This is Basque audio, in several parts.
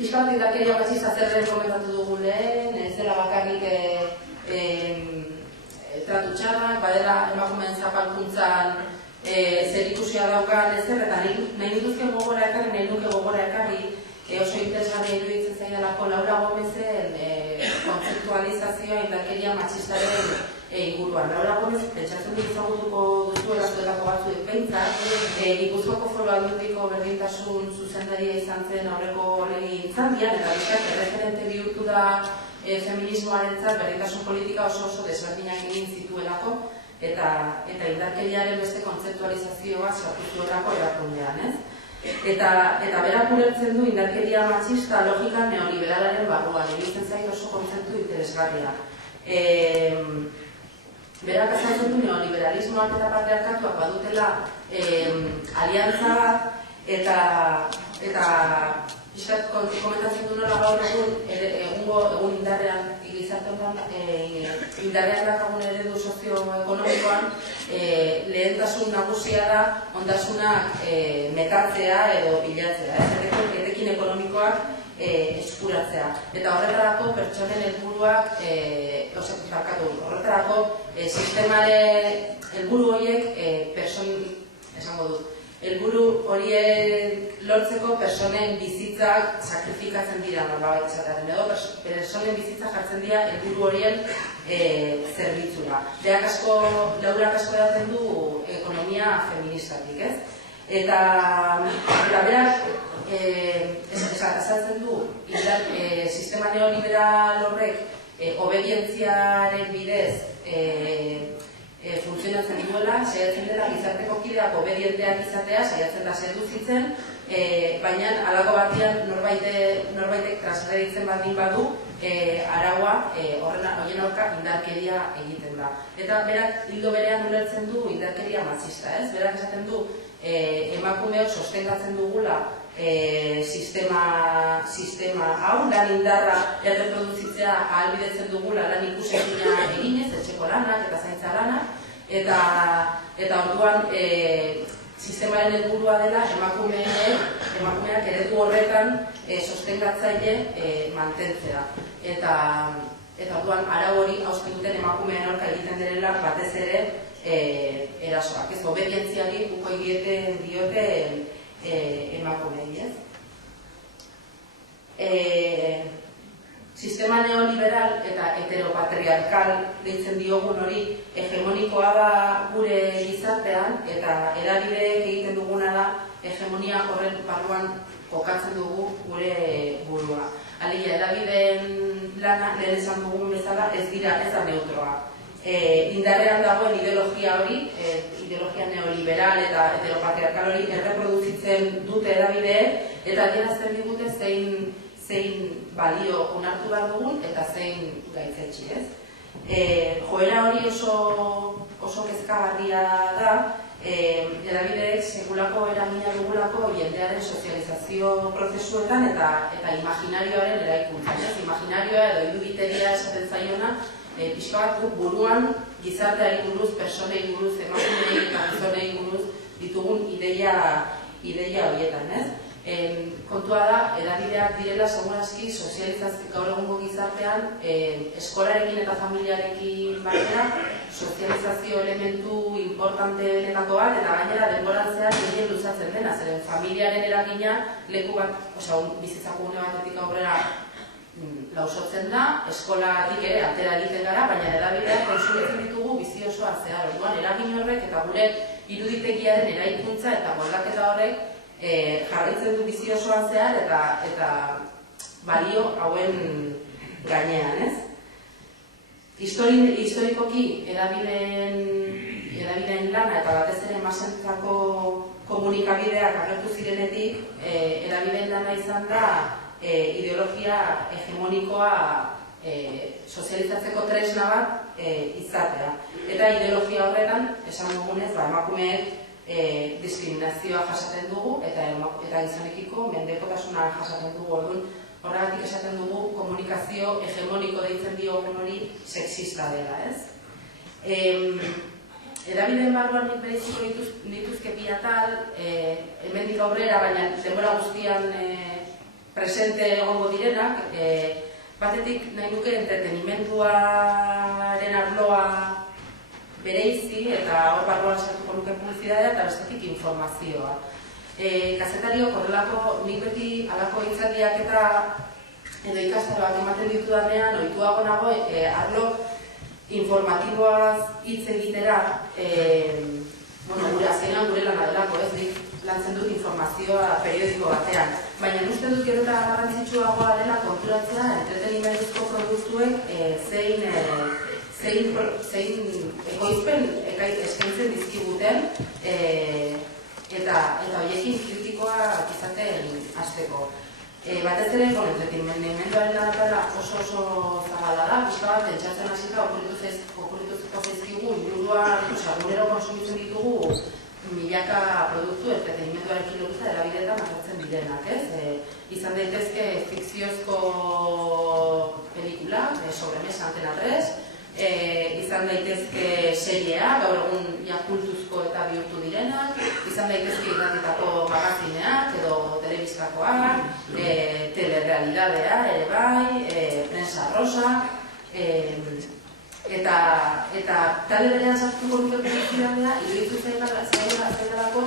Piskat indarkeria matxista zerren komentatu dugu lehen, ez dela bakarrik tratu txarrak, badela emakumeen zapalkuntzan zerikusia daukan ezer, eta nahi dituzke gogora ekarri, nahi nuke gogora ekarri, oso interesgarria iruditzen zaidalako Laura Gomezen kontzeptualizazioa indarkeria matxistaren inguruan. Laura Gomez, pentsatzen dut ezagutuko duzuela zuetako batzuek behintzat, Gipuzkoako Foru Aldundiko berdintasun zuzendaria izan zen aurreko legegintzaldian, eta bizkat erreferente bihurtu da feminismoarentzat berdintasun politika oso desberdinak egin zituelako, eta indarkeriaren beste kontzeptualizazioa sartu zuelako erakundean, ez? Eta berak ulertzen du indarkeria matxista logika neoliberalaren barruan, egiten zait oso kontzeptu interesgarria. Berak azaltzen du neoliberalismoak eta patriarkatuak badutela aliantza bat, eta bizkat komentatzen du nola gaur egun indarrean indarrean dakagun eredu sozioekonomikoan lehentasun nagusia da ondasunak metatzea edo bilatzea, etekin ekonomikoak eskuratzea. Eta horretarako pertsonen helburuak, horretarako sistemaren helburu horiek esango dut, helburu horiek lortzeko pertsonen bizitzak sakrifikatzen dira nolabait esatearen edo pertsonen bizitzak jartzen dira helburu horien zerbitzura. Laurak asko edaten du ekonomia feministatik, ez? Eta berak azaltzen du sistema neoliberal horrek obedientziaren bidez funtzionatzen duela, saiatzen dela gizarteko kideak obedienteak izatea, saiatzen da seduzitzen, baina halako batean norbaitek transgreditzen baldin badu araua horien aurka indarkeria egiten da. Eta berak hildo berean ulertzen du indarkeria matxista, ez? Berak esaten du emakumeok sostengatzen dugula sistema hau, lan indarra erreproduzitzea ahalbidetzen dugula lan ikusezina eginez, etxeko lanak eta zaintza lanak, eta orduan sistemaren helburua dela emakumeak eredu horretan sostengatzaile mantentzea. Eta orduan arau hori hausten duten emakumeen aurka egiten direla batez ere erasoak. Ez obedientziari uko egiten diote emakumei, ez? Sistema neoliberal eta heteropatriarkal deitzen diogun hori hegemonikoa da gure gizartean, eta hedabideek egiten duguna da hegemonia horren barruan kokatzen dugu gure burua. Alegia, hedabideen lana lehen esan dugun bezala ez da neutroa. Indarrean dagoen ideologia hori, ideologia neoliberal eta heteropatriarkal hori erreproduzitzen dute hedabideek, eta adierazten digute zein balio onartu behar dugun eta zein gaitzetsi, ez? Joera hori oso kezkagarria da, hedabideek sekulako eragina dugulako jendearen sozializazio prozesuetan eta imaginarioaren eraikuntzan, ez? Imaginarioa edo iruditegia esaten zaiona, pixka bat buruan gizarteari buruz, personei buruz, emakumei eta gizonei buruz ditugun ideia horietan, ez? Kontua da, hedabideak direla segurazki sozializazio gaur egungo gizartean eskolarekin eta familiarekin batera sozializazio elementu importanteenetako bat, eta gainera denboran zehar gehien luzatzen dena, zeren familiaren eragina leku bat, bizitzako une batetik aurrera lausotzen da, eskolatik ere atera egiten gara, baina hedabideak kontsumitzen ditugu bizi osoa zehar. Orduan eragin horrek eta gure iruditegiaren eraikuntza eta moldaketa horrek jarraitzen du bizi osoan zehar eta balio hauen gainean, ez? Historikoki hedabideen lana eta batez ere masentzako komunikabideak agertu zirenetik, hedabideen lana izan da ideologia hegemonikoa sozializatzeko tresna bat izatea. Eta ideologia horretan, esan dugunez, emakumeek diskriminazioa jasaten dugu eta gizonekiko mendekotasuna jasaten dugu. Orduan, horregatik esaten dugu komunikazio hegemoniko deitzen diogun hori sexista dela, ez? Hedabideen barruan nik bereziko nituzke bi atal, hemendik aurrera, baina denbora guztian presente egongo direnak, batetik nahi nuke entretenimenduaren arloa bereizi eta hor barruan sartuko nuke publizitatea eta bestetik informazioa. Kazetariok horrelako, nik beti alako hitzaldiak eta edo ikastaroak ematen ditudanean, ohituago nago, arlo informatiboaz hitz egitera, gure azkenean gure lana delako, ez dik lantzen dut informazioa periodiko batean. Baina uste dut gero eta garrantzitsuagoa dela konturatzea entretenimenduzko produktuek zein ekoizpen eskaintzen dizkiguten eta horiekin kritikoa izaten hasteko. Batez ere, entretenimenduaren aratara oso zabala da, pixka bat, pentsatzen hasita okurrituzuko zaizkigu, inguruan, gunero konsumitzen ditugu milaka produktu entretenimenduarekin lotuta erabideetan agertzen direnak, ez? Izan daitezke fikziozko pelikula, sobremesa Antena 3, izan daitezke seriea, gaur egun kultuzko eta bihurtu direnak, izan daitezke irratitako magazineak edo telebistakoak, telerealidadea ere bai, prensa rosa, eta talde berean sartuko nuke publizitatea, iruditu zaidelako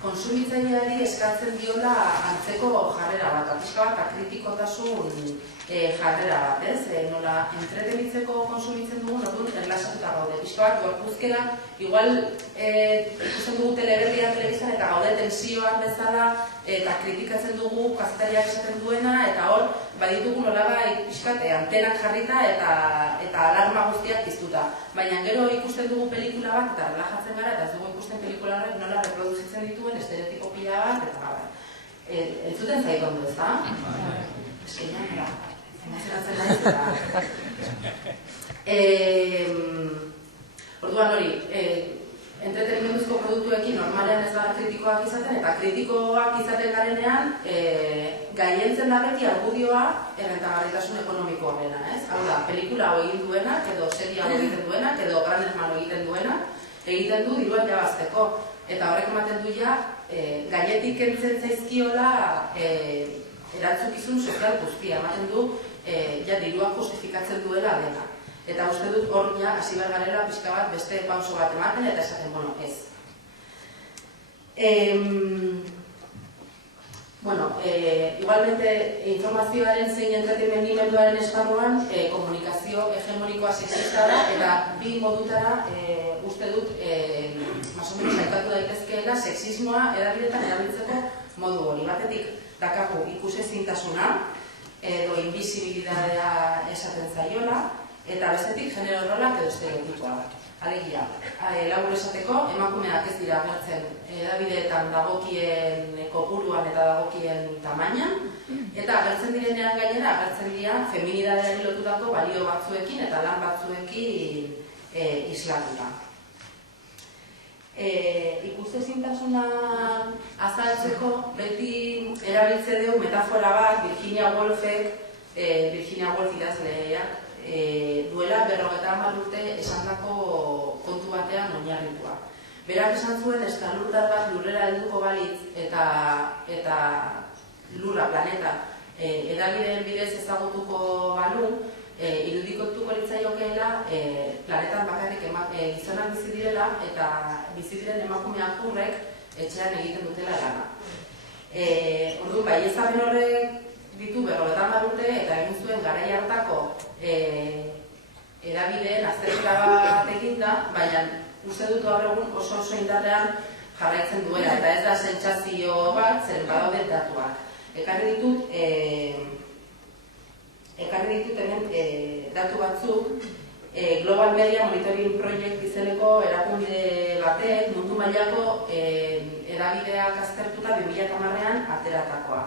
konsumitzaileari eskatzen diola antzeko jarrera bat, pixka bat kritikotasun jarrera bat, ez? Nola entretenitzeko konsumitzen dugun, orduan erlasatuta gaude. Pixka bat, gorpuzkera, igual ikusten dugu teleberria telebistan eta gaude tensioan bezala eta kritikatzen dugu kazetariak esaten duena eta hor, baditugu nolabai pixkat antenak jarrita eta alarma guztiak piztuta. Baina gero ikusten dugu pelikula bat eta relajatzen gara eta ez dugu ikusten pelikula horrek nola reproduzitzen dituen estereotipo pila bat eta gara. Entzuten zait ondo, ez da? Eskeinan, gara. Emozionatzen naiz eta... Orduan hori, entretenimenduzko produktuekin normalean ez da kritikoak izaten eta kritikoak izaten garenean gaientzen da beti argudioa errentagarritasun ekonomikoa bena, ez? Hau da, pelikula hau egin duenak edo seria hau egiten duenak edo Gran Hermano egiten duenak egiten du diruan jabazteko eta horrek ematen du ja gaietik kentzen zaizkiola erantzukizun sozial guztia, ematen du dirua justifikatzen duela dena. Eta uste dut hor ja hasi behar garela pixka bat beste pauso bat ematen eta esaten, bueno, ez. Igualmente informazioaren zein entretenimenduaren esparruan komunikazio hegemonikoa sexista da eta bi modutara uste dut más o menos aipatu daitezkeela sexismoa erabidetan erabiltzeko modu hori. Batetik dakagu ikusezintasuna edo invisibilidadea esaten zaiola, eta bestetik genero rolak edo estereotipoa. Alegia, labur esateko, emakumeak ez dira agertzen hedabideetan dagokien kopuruan eta dagokien tamainan, eta agertzen direnean gainera, agertzen dira feminidadeari lotutako balio batzuekin eta lan batzuekin islatuta. Ikusezintasuna azaltzeko beti erabiltze dugu metafora bat Virginia Woolf idazleak duela 50 urte esandako kontu batean oinarritua. Berak esan zuen estalurtar bat lurrera helduko balitz eta lurra, planeta, hedabideen bidez ezagutuko balu, irudikotuko litzaiokeela planetan bakarrik gizonak bizi direla eta bizi diren emakumeak hurrek etxean egiten dutela lana. Orduan, baieztapen horrek ditu 50 urte eta egin zuen garai hartako hedabideen azterketa bat eginda, baina uste dut gaur egun oso indarrean jarraitzen duela eta ez da sentsazio bat, zer badaude datuak. Ekarri ditut hemen datu batzuk, Global Media Monitoring Project izeneko erakunde batek mundu mailako hedabideak aztertuta 2010an ateratakoa.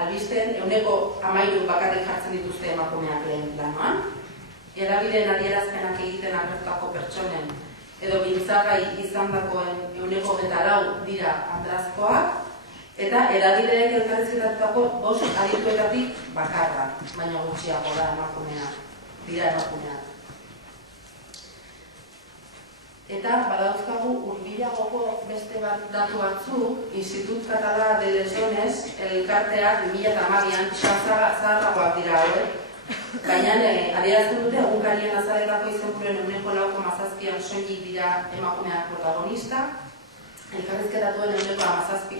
Albisten, 13% bakarrik jartzen dituzte emakumeak lehen planoan. Hedabideen adierazpenak egiten agertutako pertsonen edo mintzagai izandakoen 24% dira andrazkoak, eta hedabideek elkarrizketatutako 5 adituetatik bakarra, baina gutxiago da emakumeak, dira emakumeak. Eta badauzkagu hurbilagoko beste datu batzuk, Institut Català de les Dones, elkarteak 2012an zaharragoak dira hauek. Baina adierazten dute egunkarien azaletako izenburuen 4,7an soilik dira emakumeak protagonista, elkarrizketatuen 17,5,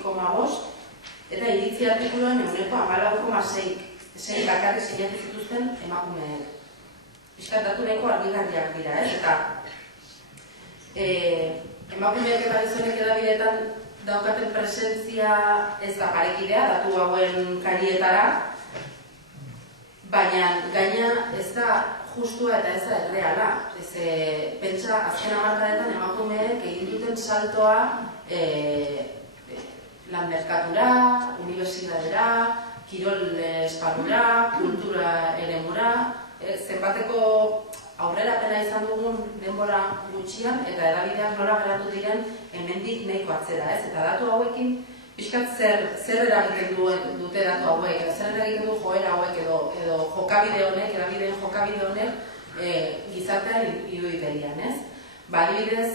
eta iritzi artikuluen 14,6 bakarrik sinatu zituzten emakumeek. Piskat datu nahiko argigarriak dira, eta emakumeek eta gizonek edabideetan daukaten presentzia ez da parekidea, datu hauen karietara, baina gaina ez da justua eta ez da erreala. Pentsa, azken hamarkadetan emakumeek egin duten saltoa lan merkatura, unibertsitatera, kirol esparrura, kultura eremura, zenbateko aurrerapena izan dugun denbora gutxian eta edabideak nola geratu diren hemendik nahiko atzera, ez? Eta datu hauekin pixkat zer eragiten dute datu hauek, zer eragiten du joera hauek edo jokabide honek, edabideen jokabide honek gizartean iruditelian, ez? Adibidez,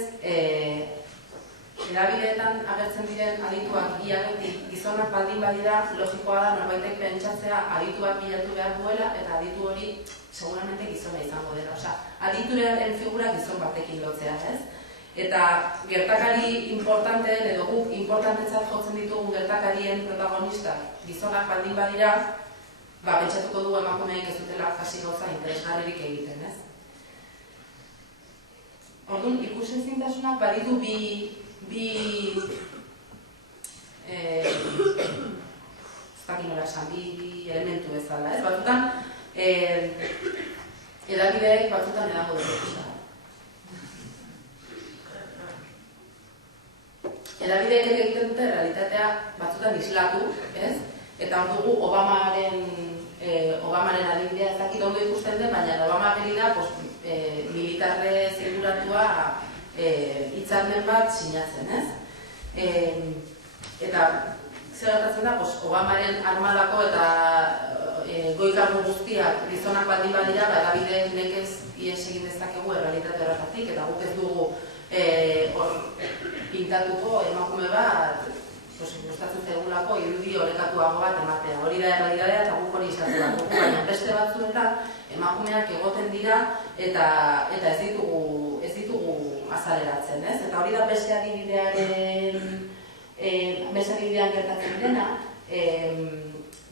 edabideetan agertzen diren adituak iagetik gizonak baldin badira, logikoa da norbaitek pentsatzea adituak bilatu behar duela eta aditu hori seguramente gizona izango dela. Osea, adituaren figura gizon batekin lotzea, ez? Eta gertakari importanteen edo guk importantetzat jotzen ditugun gertakarien protagonistak gizonak baldin badira, pentsatuko dugu emakumeek ez dutela hasi gauza interesgarririk egiten, ez? Orduan, ikusezintasunak baditu bi elementu bezala, ez? Batzutan, edabideek batzutan edango dut. Edabideek egiten dute realitatea batzutan islatu, ez? Eta hor dugu Obamaren adibidea ez dakit ondo ikusten den, baina Obama geri da militarre seguratua hitzarmen bat sinatzen, ez? Eta zer gertatzen da, Obamaren armadako eta goi-kargu guztiak gizonak baldin badira, edabideek nekez ihes egin dezakegu errealitate horretatik, eta guk ez dugu hor pintatuko emakume bat gustatzen zaigulako irudi orekatuago bat ematea. Hori da errealitatea eta guk hori izatu bat dugu, baina beste batzuetan emakumeak egoten dira eta ez ditugu azaleratzen, ez? Eta hori da beste adibidean gertatzen dena,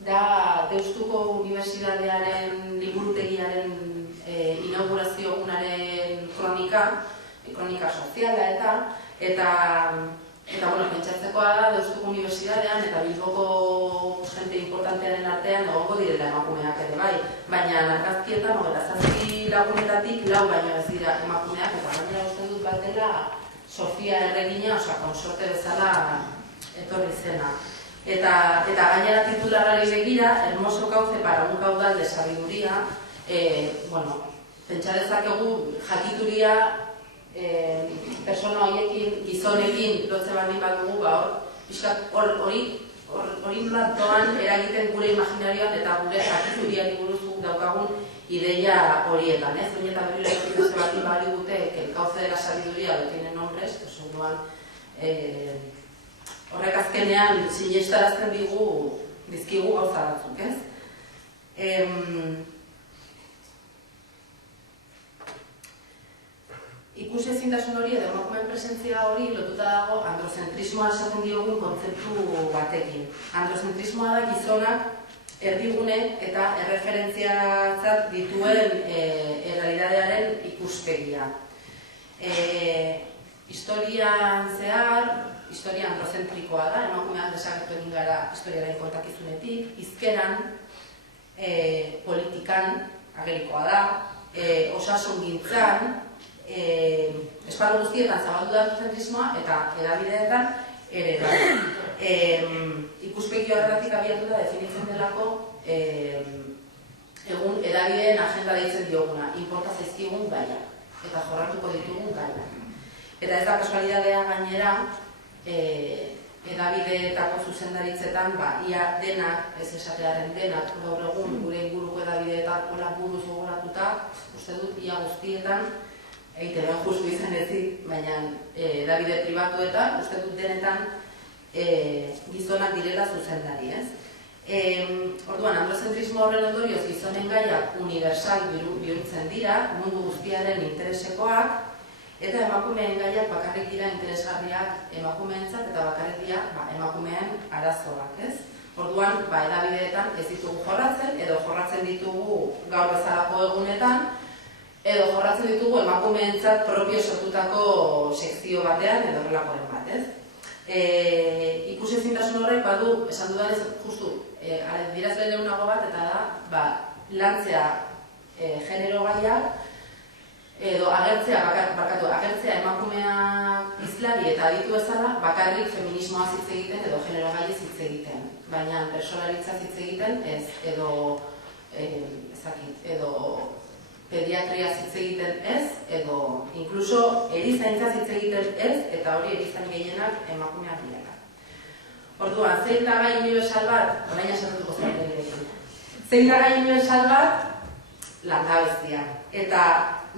da Deustuko Unibertsitatearen liburutegiaren inaugurazio egunaren kronika soziala eta pentsatzekoa da Deustuko Unibertsitatean eta Bilboko jente importantearen artean egongo direla emakumeak ere bai, baina argazkietan 27 lagunetatik 4 baino ez dira emakumeak, eta gainera uste dut bat dela Sofia Erregina, konsorte bezala etorri zena. Eta gainera titularari begira, hermoso cauce para un caudal de sabiduría, pentsa dezakegu jakituria persona horiekin, gizonekin lotze baldin badugu, hori doan eragiten gure imaginarioan eta gure jakituriari buruz daukagun ideia horietan, ez? Baina eta berriro egiten baldin badigute, el cauce de la sabiduría lo tienen hombres, horrek azkenean sinestarazten dizkigu gauza batzuk, ez? Ikusezintasun hori edo emakumeen presentzia hori lotuta dago androzentrismoa esaten diogun kontzeptu batekin. Androzentrismoa da gizonak erdigune eta erreferentziatzat dituen errealitatearen ikuspegia. Historian zehar, historia androzentrikoa da, emakumeak desagertu egin gara historiaren kontakizunetik, hizkeran, politikan agerikoa da, osasungintzan, esparru guztietan zabaldu da androzentrismoa eta edabideetan ere da. Ikuspegi horretatik abiatu da definitzen delako egun edabideen agenda deitzen dioguna, inporta zaizkigun gaiak eta jorratuko ditugun gaiak. Eta ez da kasualidadea gainera, edabideetako zuzendaritzetan, ia denak, ez esatearen denak, gaur egun gure inguruko edabideetan hola buruz gogoratuta, uste dut ia guztietan, egiten justu izan ezik, baina edabide pribatuetan, uste dut denetan gizonak direla zuzendari, ez? Orduan, androzentrismo horren ondorioz gizonen gaiak universal bihurtzen dira, mundu guztiaren interesekoak, eta emakumeen gaiak bakarrik dira interesgarriak emakumeentzat eta bakarrik dira emakumeen arazoak, ez? Orduan, edabideetan ez ditugu jorratzen, edo jorratzen ditugu gaur bezalako egunetan, edo jorratzen ditugu emakumeentzat propio sortutako sekzio batean edo horrelakoren bat, ez? Ikusezintasun horrek badu, esan dudanez, justu, diraz beharreunago bat, eta da, lantzea genero gaiak, edo agertzea emakumeak izlari eta aditu ezala, bakarrik feminismoa hitz egiten edo genero gaiez hitz egiten. Baina personalitza hitz egiten ez, edo pediatria hitz egiten ez, edo inkluso erizaintza hitz egiten ez, eta hori erizain gehienak emakumeak direla. Orduan, zein da gai universal bat, orain esatutuko zaitegirekin. Zein da gai universal bat, langabezia. Eta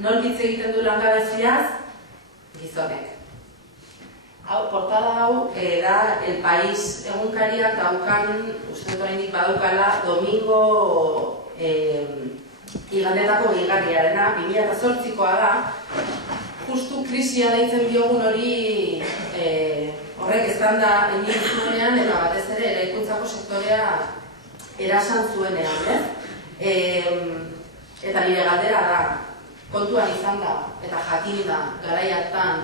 non hitz egiten du langabeziaz, gizonek. Portada hau da El País egunkariak daukan, uste dut oraindik badaukala, domingo igandetako gehigarriarena, 2008koa da, justu krisia deitzen diogun hori horrek eztanda egin zuenean, eta batez ere eraikuntzako sektorea erasan zuenean, eta nire galdera da, kontuan izan da, eta jakin da, garai hartan,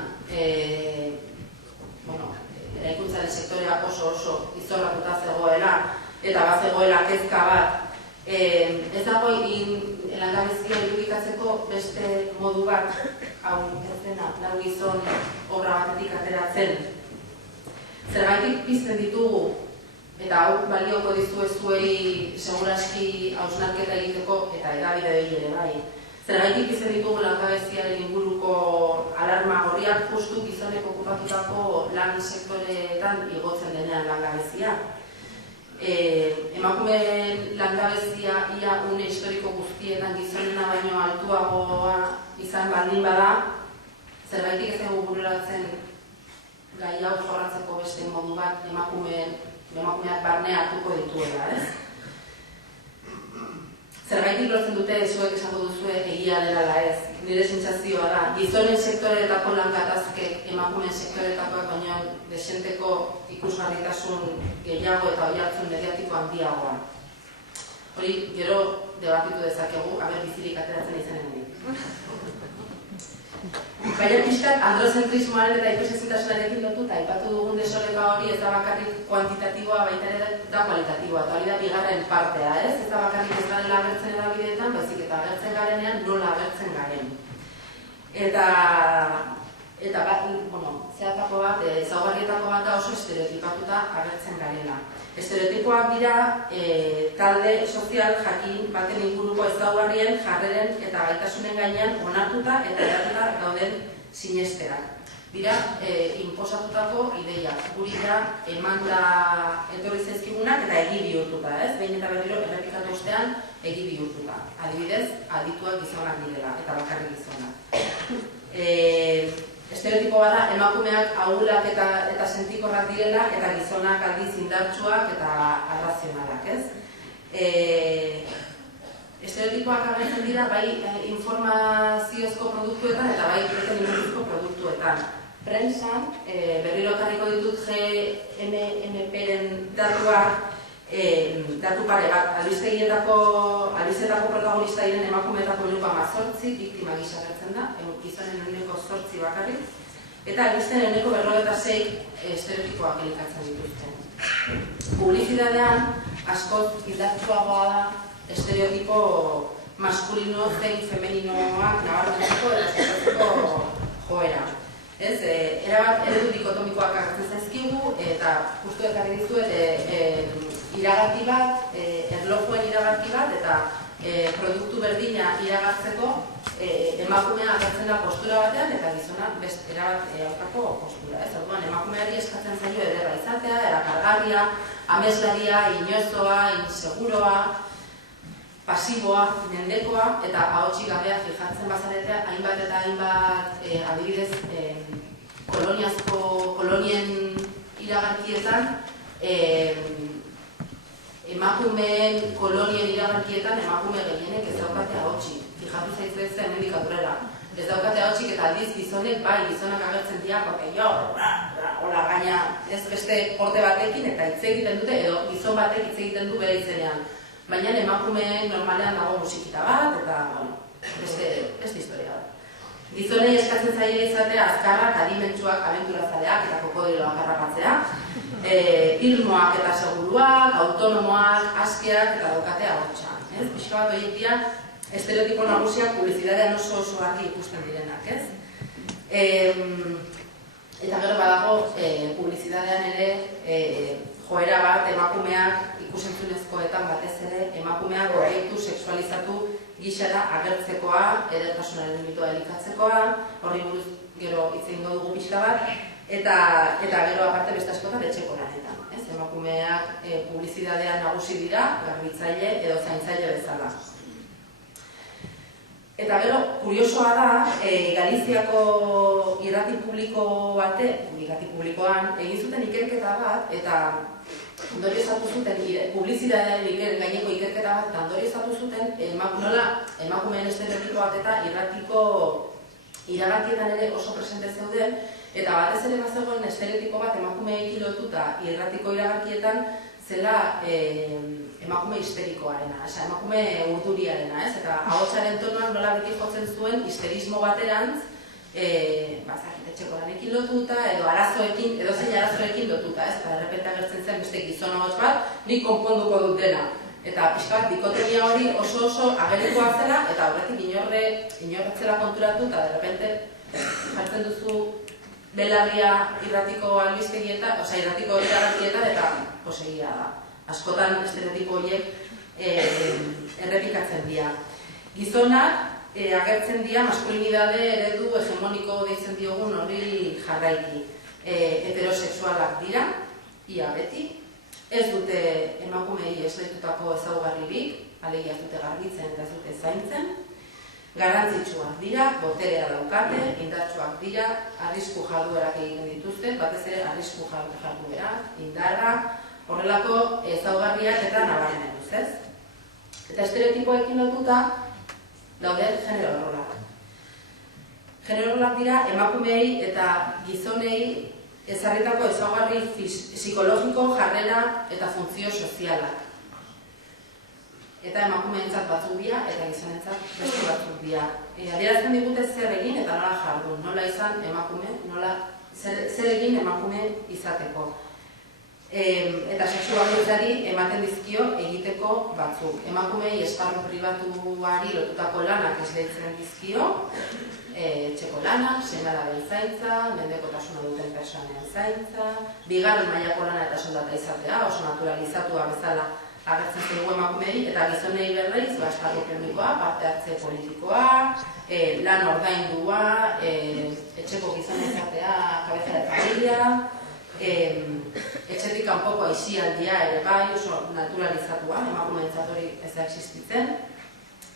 eraikuntzaren sektorea oso izorratuta zegoela, eta bazegoela kezka bat, ez dago langabezia irudikatzeko beste modu bat, hau ez dena, lau gizon obra batetik ateratzen. Zergaitik pizten ditugu, eta hau balioko dizuei seguraski hausnarketa egiteko, eta edabide hori ere bai. Zergaitik pizten ditugu langabeziaren inguruko alarma horiak justu gizonek okupatutako lan sektoreetan igotzen denean langabezia. Emakumeen langabezia ia une historiko guztietan gizonena baino altuagoa izan baldin bada, zerbaitik ez dugu bururatzen gai hau jorratzeko beste modu bat emakumeak barne hartuko dituela, ez? Zerbaitik lortzen dute zuek esango duzue egia dela ez. Nire sentsazioa da, gizonen sektoreetako lan gatazkek emakumeen sektoreetakoak baino desenteko ikusgarritasun gehiago eta oihartzun mediatiko handiagoa. Hori gero debatitu dezakegu, bizirik ateratzen izanen. Baina pixkat androzentrismoaren eta ikusezintasunaren lotuta aipatu dugun desoreka hori ez da bakarrik kuantitatiboa, baita ere da kualitatiboa, eta hori da bigarren partea, ez? Ez da bakarrik ez garela agertzen edabideetan, baizik eta agertzen garenean nola agertzen garen. Eta zehatako bat, ezaugarrietako bat da oso estereotipatuta agertzen garela. Estereotipoak dira talde sozial jakin baten inguruko ezaugarrien, jarreren eta gaitasunen gainean onartuta eta eratuta dauden sinesteak. Dira, inposatutako ideiak, guri da emanda etorri zaizkigunak eta egi bihurtuta, ez? Behin eta berriro errepikatu ostean egi bihurtuta. Adibidez, adituak gizonak direla eta bakarrik gizonak. Estereotipo bada, emakumeak ahulak eta sentikorrak direla eta gizonak aldiz indartsuak eta arrazionalak, ez? Estereotipoak agertzen dira bai informaziozko produktuetan eta bai entretenimenduzko produktuetan. Prensan, berriro ekarriko ditut GMMP-ren datuak, datu pare bat, albistegietako protagonista diren emakumeetako 18 biktima gisa agertzen da, gizonen 8 bakarrik, eta albisten 46 estereotipoak elikatzen dituzten. Publizitatean, askoz indartsuagoa da estereotipo maskulino zein femeninoak nabarmentzeko eta sustatzeko joera. Erabat eredu dikotomikoak agertzen zaizkigu eta justu ekarri dizuet iragarki bat, erlojuen iragarki bat eta produktu berdina iragartzeko emakumea agertzen da postura batean eta gizona erabat aurkako postura. Orduan, emakumeari eskatzen zaio ederra izatea, erakargarria, ameslaria, inozoa, inseguroa, pasiboa, mendekoa, eta ahotsik gabea fijatzen bazarete, hainbat eta hainbat adibidez kolonien iragarkietan, emakumeen kolonien iragarkietan emakume gehienek ez daukate ahotsik. Fijatu zaituzte hemendik aurrera. Ez daukate ahotsik eta aldiz gizonek, bai, gizonak agertzen dira, porque hola, gaina ez beste porte batekin eta hitz egiten dute, edo gizon batek hitz egiten du bere izenean. Baina emakumeen normalean dago musikita bat, eta, bueno, beste historia bat. Gizonei eskatzen zaila izatea azkarrak, adimentsuak, abenturazaleak eta kokodiloak harrapatzea, irmoak eta seguruak, autonomoak, askeak eta daukate ahotsa. Pixka bat horiek dira, estereotipo nagusiak publizitatean oso argi ikusten direnak, ez? Eta gero badago, publizitatean ere, joera bat emakumeak ikusentzunezkoetan batez ere, emakumeak proiektu sexualizatu gisara agertzekoa, edertasunaren limitua elikatzekoa, horri buruz gero hitz egingo dugu pixka bat, eta gero aparte beste askotan etxeko lanetan. Emakumeak publizitatean nagusi dira, garbitzaile edo zaintzaile bezala. Eta gero, kuriosoa da, Galiziako irrati publikoan egin zuten ikerketa bat, eta ondorioztatu zuten, publizitatearen gaineko ikerketa bat, eta ondorioztatu zuten nola emakumeen estereotipo bat eta irratiko iragarkietan ere oso presente zeuden, eta batez ere bazegoen estereotipo bat emakumeekin lotuta irratiko iragarkietan zela emakume histerikoarena, emakume urduriarena, eta ahotsaren tonuan nola beti jotzen zuen histerismo baterantz, etxeko lanekin lotuta, edo arazoekin, edo zein arazoekin lotuta, eta derrepente agertzen zen beste gizon ahots bat, nik konponduko dut dena. Eta pixka bat, dikotomia hori oso agerikoa zela, eta horretik inorretzela konturatu, eta derrepente jartzen duzu belarria irratiko albistegietan, irratiko iragarkietan, eta posegia da. Askotan estereotipo horiek errepikatzen dira. Gizonak agertzen dira maskulinidade eredu hegemoniko deitzen diogun horri jarraiki. Heterosexualak dira, ia beti. Ez dute emakumei esleitutako ezaugarririk, alegia ez dute garbitzen eta ez dute zaintzen. Garrantzitsuak dira, boterea daukate, indartsuak dira, arrisku jarduerak egiten dituzte, batez ere arrisku jarduerak, indarra, horrelako ezaugarriak eta nabarmenduz, ez? Eta estereotipoekin lotuta daude genero rolak. Genero rolak dira emakumeei eta gizonei ezarritako ezaugarri psikologiko, jarrera eta funtzio sozialak. Eta emakumeentzat batzuk dira eta gizonentzat beste batzuk dira. Adierazten digute zer egin eta nola jardun, nola izan emakume, zer egin emakume izateko. Eta sexualitateari ematen dizkio egiteko batzuk. Emakumei esparru pribatuari lotutako lanak esleitzen dizkio, etxeko lanak, seme-alaben zaintza, mendekotasuna duten pertsonen zaintza, bigarren mailako lana eta soldata izatea, oso naturalizatua bezala agertzen zaigu emakumei, eta gizonei berriz, esparru ekonomikoa, parte hartze politikoa, lan ordaindua, etxeko gizone izatea, kabeza de familia, etxetik kanpoko aisialdia ere bai, oso naturalizatua, emakumeentzat hori ez da existitzen,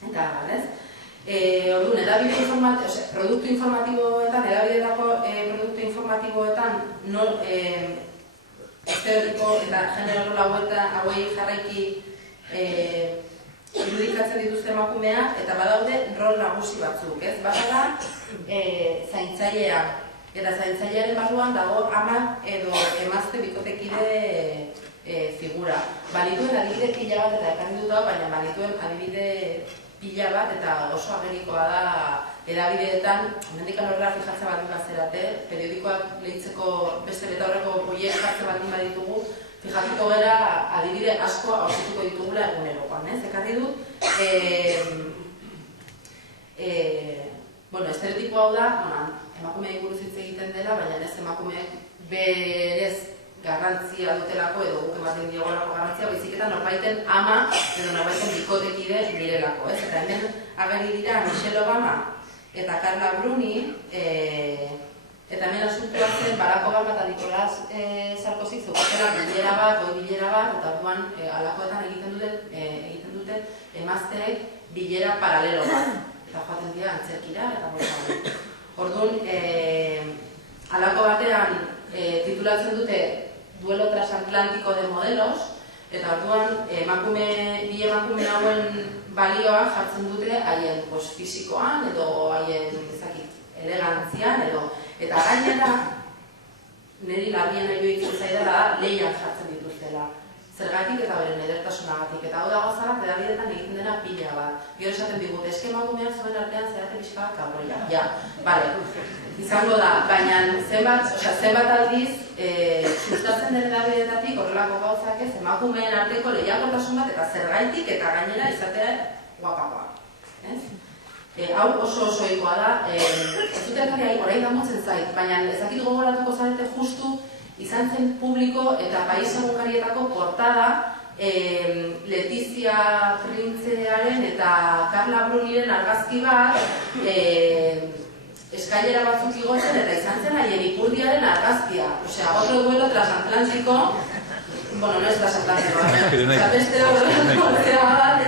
eta ez? Orduan, produktu informatiboetan, edabidetako produktu informatiboetan, estereotipo eta genero hauei jarraiki irudikatzen dituzte emakumeak, eta badaude rol nagusi batzuk, ez? Badala, zaintzailea, eta zaintzailearen barruan dago ama edo emazte bikotekide figura. Balituen adibide pila bat eta ekarri dut hau, baina balituen adibide pila bat eta oso agerikoa da edabideetan, hemendik horrela fijatzen baldin bazerate, periodikoak lehitzeko beste betaurreko proiek jartzen baldin baditugu, fijatuko gara adibide asko aurkituko ditugula egunerokoan, ez? Ekarri dut, estereotipo hau da, emakumeek buruz hitz egiten dela, baina ez emakumeek berez garrantzia dutelako edo guk ematen diogolako garrantzia, baizik eta norbaiten ama edo norbaiten bikotekide direlako, ez? Eta hemen ageri dira Michelle Obama eta Carla Bruni, eta hemen asuntua zen Barack Obama eta Nicolas Sarkozy zukatela bilera bat, eta orduan alakoetan egiten dute emazteek bilera paralelo bat. Eta joaten dira antzerkira eta borra. Orduan, halako batean titulatzen dute Duelo transatlántico de modelos, eta orduan bi emakume hauen balioa jartzen dute haien fisikoan edo haien elegantzian edo. Eta gainera, niri larrien iruditzen zaidala da, lehian jartzen dituztela. Zergatik eta beren edertasunagatik. Eta hau da gozara, pedabidetan egiten dena pila bat. Gero esaten digute, eske emakumeak zuen artean zerate pixka bat kabroia. Ja, bale, izango da, baina zenbat aldiz sustatzen den edabidetatik horrelako gauzak ez, emakumeen arteko lehiakortasun bat eta zergaitik eta gainera izatea guapagoa. Hau oso ohikoa da, ez dut elkarri orain damutzen zait, baina ezakit gogoratuko zarete justu izan zen publiko eta País egunkarietako portada Letizia Printzearen eta Carla Bruniren argazki bat eskailera batzuk igotzen eta izan zen haien Ipurdiaren argazkia. Osea, otro duelo transatlántico, bueno, no es transatlántico, beste duelo bat,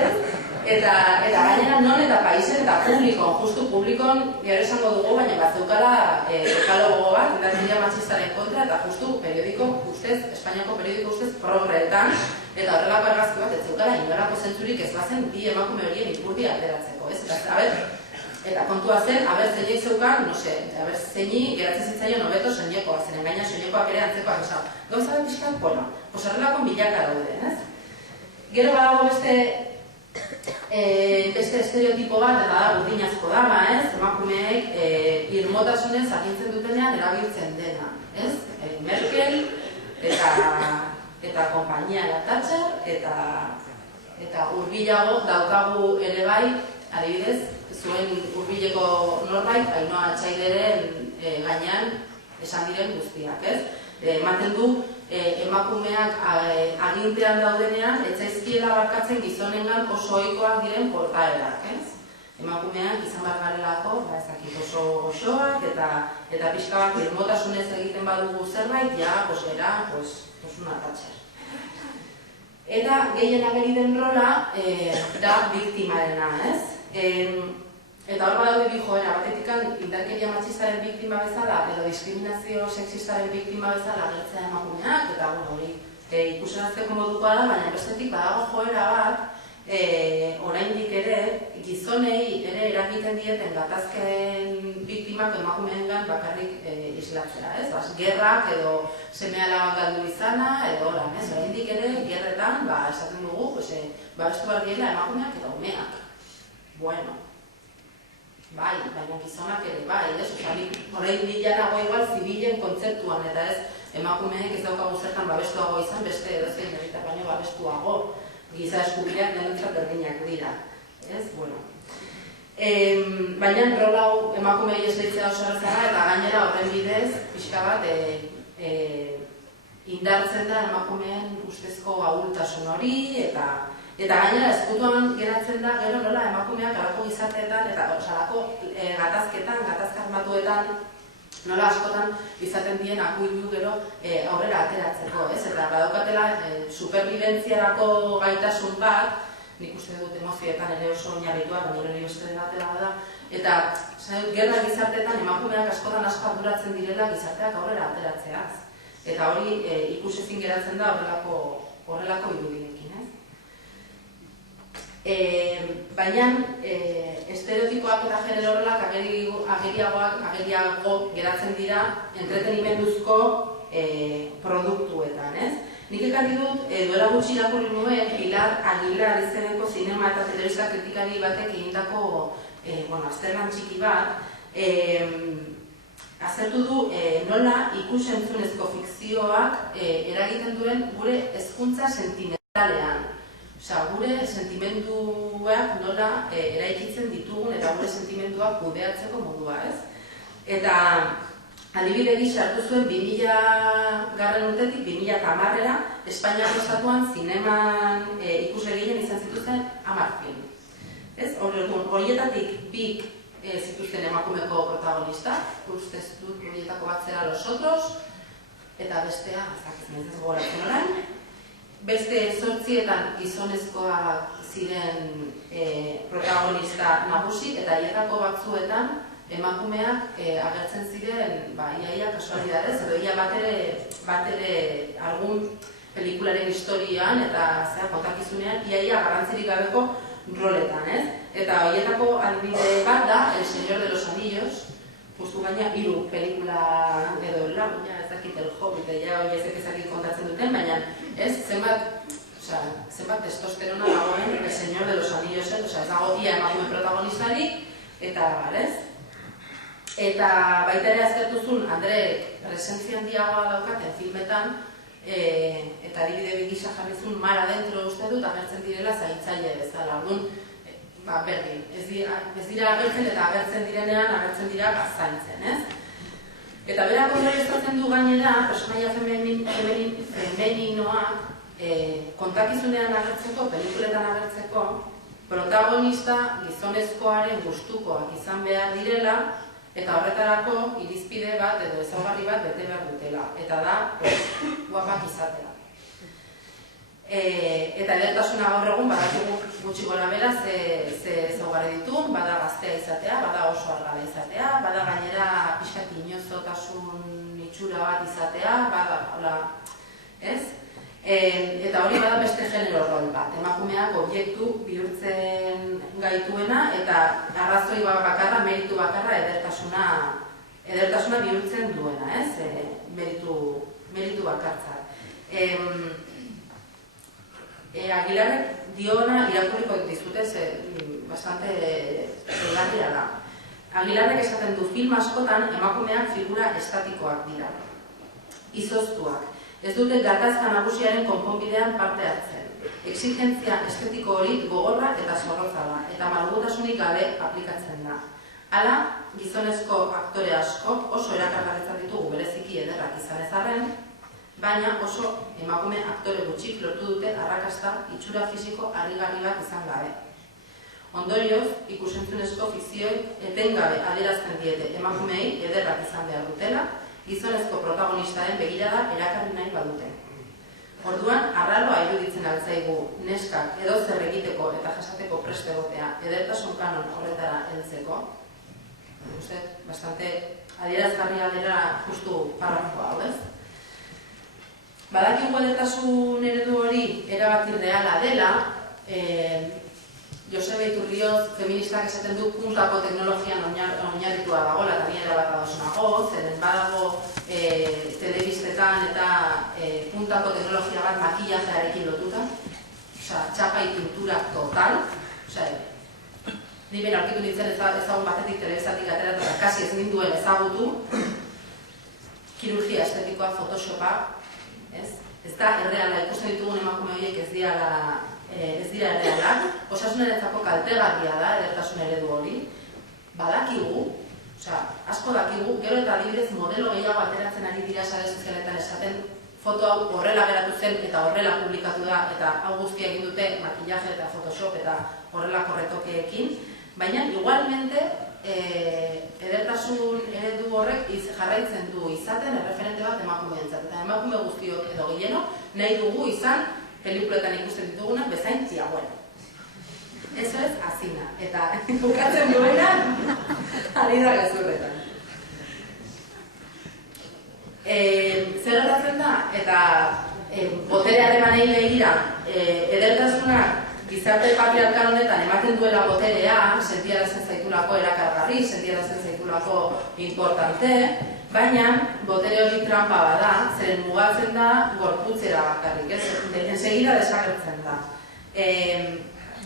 eta gainera non eta paisen eta publikon, justu publikon gero esango dugu, baina bat zeukala dekalogo bat, indarkeria matxistaren kontra, eta justu periodiko ustez, Espainiako periodiko ustez progretan, eta horrelako argazki bat ez zeukala inolako zentzurik ez bazen bi emakume horien Ipurdia ateratzeko, ez? Eta kontua zen, aber zeini zeukan, no se, aber zeini geratzen zitzaion hobeto soinekoa, zen engaina soinekoak ere antzekoak, esan, gauza bat pixkat, bueno, horrelako milaka daude, ez? Gero badago beste estereotipo bat, eta da, urdinazko dama, ez? Emakumeek irmotasunez agintzen dutenean erabiltzen dena, ez? Merkel eta konpainia Thatcher eta hurbilago daukagu ere bai, adibidez, zuen hurbileko norbait, Ainhoa Atxaideren gainean esan diren guztiak, ez? Ematen du, emakumeak agintean daudenean, etzaizkiela barkatzen gizonengan oso ohikoak diren portaerak, ez? Emakumeak izan behar garelako, ezakit oso goxoak eta pixka bat irmotasunez egiten badugu zerbait, ja, era, una Thatcher. Eta gehien ageri den rola da biktimarena, ez? Eta hor badaude bi joera, batetikan indarkeria matxistaren biktima bezala edo diskriminazio sexistaren biktima bezala agertzea emakumeak, eta hori ikuserazteko modukoa da, baina bestetik badago joera bat, oraindik ere, gizonei ere eragiten dieten gatazken biktimak emakumeengan bakarrik islatzea, ez? Gerrak edo seme-alabak galdu izana, edo horan, ez? Oraindik ere, gerretan, esaten dugu, babestu behar diela emakumeak eta umeak. Bueno. Bai, baina gizonak ere, bai, ez? Horrein bilanago igual zibilen kontzeptuan, eta ez, emakumeek ez daukagu zertan babestuago izan, beste edozein herritar baino babestuago, giza eskubideak denentzat berdinak dira, ez? Bueno. Baina rola hau emakumei esleitzea oso errazara, eta gainera horren bidez, pixka bat, indartzen da emakumeen ustezko ahultasun hori, eta gainera ezkutuan geratzen da, gero nola emakumeak alako gizateetan, eta alako gatazketan, gatazkarmatuetan, nola askotan izaten dien akuilu gero aurrera ateratzeko, ez? Eta badaukatela superbibentziarako gaitasun bat, nik uste dut emozioetan ere oso oinarritua, baina hori beste batera da, eta gerra gizarteetan emakumeak askotan asko arduratzen direla gizarteak aurrera ateratzeaz. Eta hori ikusezin geratzen da horrelako irudiekin, ez? Baina estereotipoak eta genero horrelak ageriago geratzen dira entretenimenduzko produktuetan, ez? Nik ekarri dut, duela gutxi irakurri nuen, Pilar Aguilar izeneko zinema eta telebista kritikari batek egindako azterlan txiki bat, aztertu du nola ikus-entzunezko fikzioak eragiten duen gure hezkuntza sentimentalean. Osea, gure sentimenduak nola eraikitzen ditugun eta gure sentimenduak kudeatzeko modua, ez? Eta adibide gisa hartu zuen 2000 urtetik 2010era Espainiako estatuan zineman ikusle gehien izan zituzten 10 film. Ez? Horietatik bik zituzten emakumeko protagonistak, ustez dut horietako bat zera Los Otros, eta bestea, ez gogoratzen orain. Beste 8 gizonezkoak ziren protagonista nagusi, eta haietako batzuetan emakumeak agertzen ziren iaia kasualidadez, edo ia bat ere algun pelikularen historian eta kontakizunean iaia garrantzirik gabeko roletan, ez? Eta horietako adibide bat da El Señor de los Anillos, justu gaina 3 pelikula edo ez dakit El Hobbit, hori ezak kontatzen duten, baina ez, zenbat testosterona dagoen El Señor de los Anillos, ez dago ia emakume protagonistari, eta ez? Eta baita ere aztertuzun, Andreek presentzia handiagoa daukaten filmetan, eta adibide gisa jarrizun Mar Adentro uste dut, agertzen direla zaintzaile bezala. Orduan, berdin, ez dira agertzen eta agertzen direnean, agertzen dira zaintzen, ez? Eta berako ondorioztatzen du gainera, personaia femeninoak kontakizunean agertzeko, pelikuletan agertzeko, protagonista gizonezkoaren gustukoak izan behar direla, eta horretarako irizpide bat edo ezaugarri bat bete behar dutela. Eta da, guapak izatea. Eta edertasuna gaur egun, badakigu gutxi gora bera ze ezaugarri ditun, bada gaztea izatea, bada oso argala izatea, bada gainera pixkat inozotasun itxura bat izatea, bada, ez? Eta hori bada beste genero rol bat, emakumeak objektu bihurtzen gaituena eta arrazoi bakarra, meritu bakarra edertasuna bihurtzen duena, ez? Meritu bakartzat. Aguilarrek diona irakurriko dizute, bastante egarria da. Aguilarrek esaten du film askotan emakumeak figura estatikoak dira, izoztuak. Ez dute gatazka nagusiaren konponbidean parte hartzen. Exigentzia estetiko hori gogorra eta zorrotza da, eta malgutasunik gabe aplikatzen da. Hala, gizonezko aktore asko oso erakargarritzat ditugu bereziki ederrak izan ez arren, baina oso emakume aktore gutxik lortu dute arrakasta itxura fisiko harrigarri bat izan gabe. Ondorioz, ikusentzunezko fikzioek etengabe adierazten diete emakumeei ederrak izan behar dutela, gizonezko protagonistaren begirada erakarri nahi badute. Orduan, arraroa iruditzen altzaigu neskak edo zer egiteko eta jasateko preste egotea edertasun kanon horretara heltzeko. Uste, bastante adierazgarria dela justu parrafoa hau, ez? Badakigu edertasun eredu hori erabat irreala dela, Joseba Iturrioz feministak esaten du puntako teknologian oinarritua dagoela, eta nire bat adosunago, zeren badago telebistetan eta puntako teknologia bat makillajearekin lotuta, txapa y pintura total, ni bera aurkitu nintzen ezagun batetik telebistatik ateratu eta kasi ez ninduen ezagutu, kirurgia estetikoa, photoshopa, ez da erreala, ikusten ditugun emakume horiek ez dira errealak, osasunarentzako kaltegarria da edertasun eredu hori, badakigu, asko dakigu, gero eta adibidez modelo gehiago ateratzen ari dira sare sozialetan esaten foto hau horrela geratu zen eta horrela publikatu da eta hau guztia egin dute makillaje eta photoshop eta horrelako retokeekin, baina igualmente edertasun eredu horrek jarraitzen du izaten erreferente bat emakumeentzat, eta emakume guztiok edo gehieno nahi dugu izan pelikuletan ikusten ditugunak bezain bueno. Eso es azina, eta bukatzen duena ari da gezurretan. Zer gertatzen da, eta boterearen manei begira, edertasunak gizarte patriarkal honetan ematen duela boterea, sentiarazten zaitulako erakargarri, sentiarazten zaitulako importante, baina botere hori trampa bada, zeren mugatzen da gorputzera bakarrik, ensegida desagertzen da.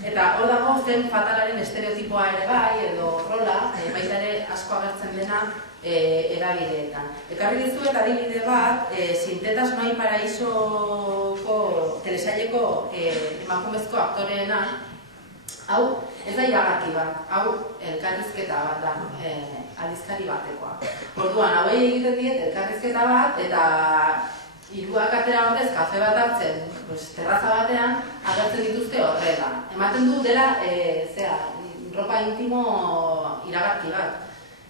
Eta hor dago zen fatalaren estereotipoa ere bai, edo rola, baita ere asko agertzen dena erabideetan. Ekarri dizuet adibide bat, Sintetas no hay paraisoko telesaileko emakumezko aktoreena, hau ez da iragarki bat, hau elkarrizketa bat da, aldizkari batekoa. Orduan, hauei egiten diet elkarrizketa bat, eta hiruak atera horrez kafe bat hartzen, terraza batean, agertzen dituzte horrela. Ematen du dela, ropa intimo iragarki bat.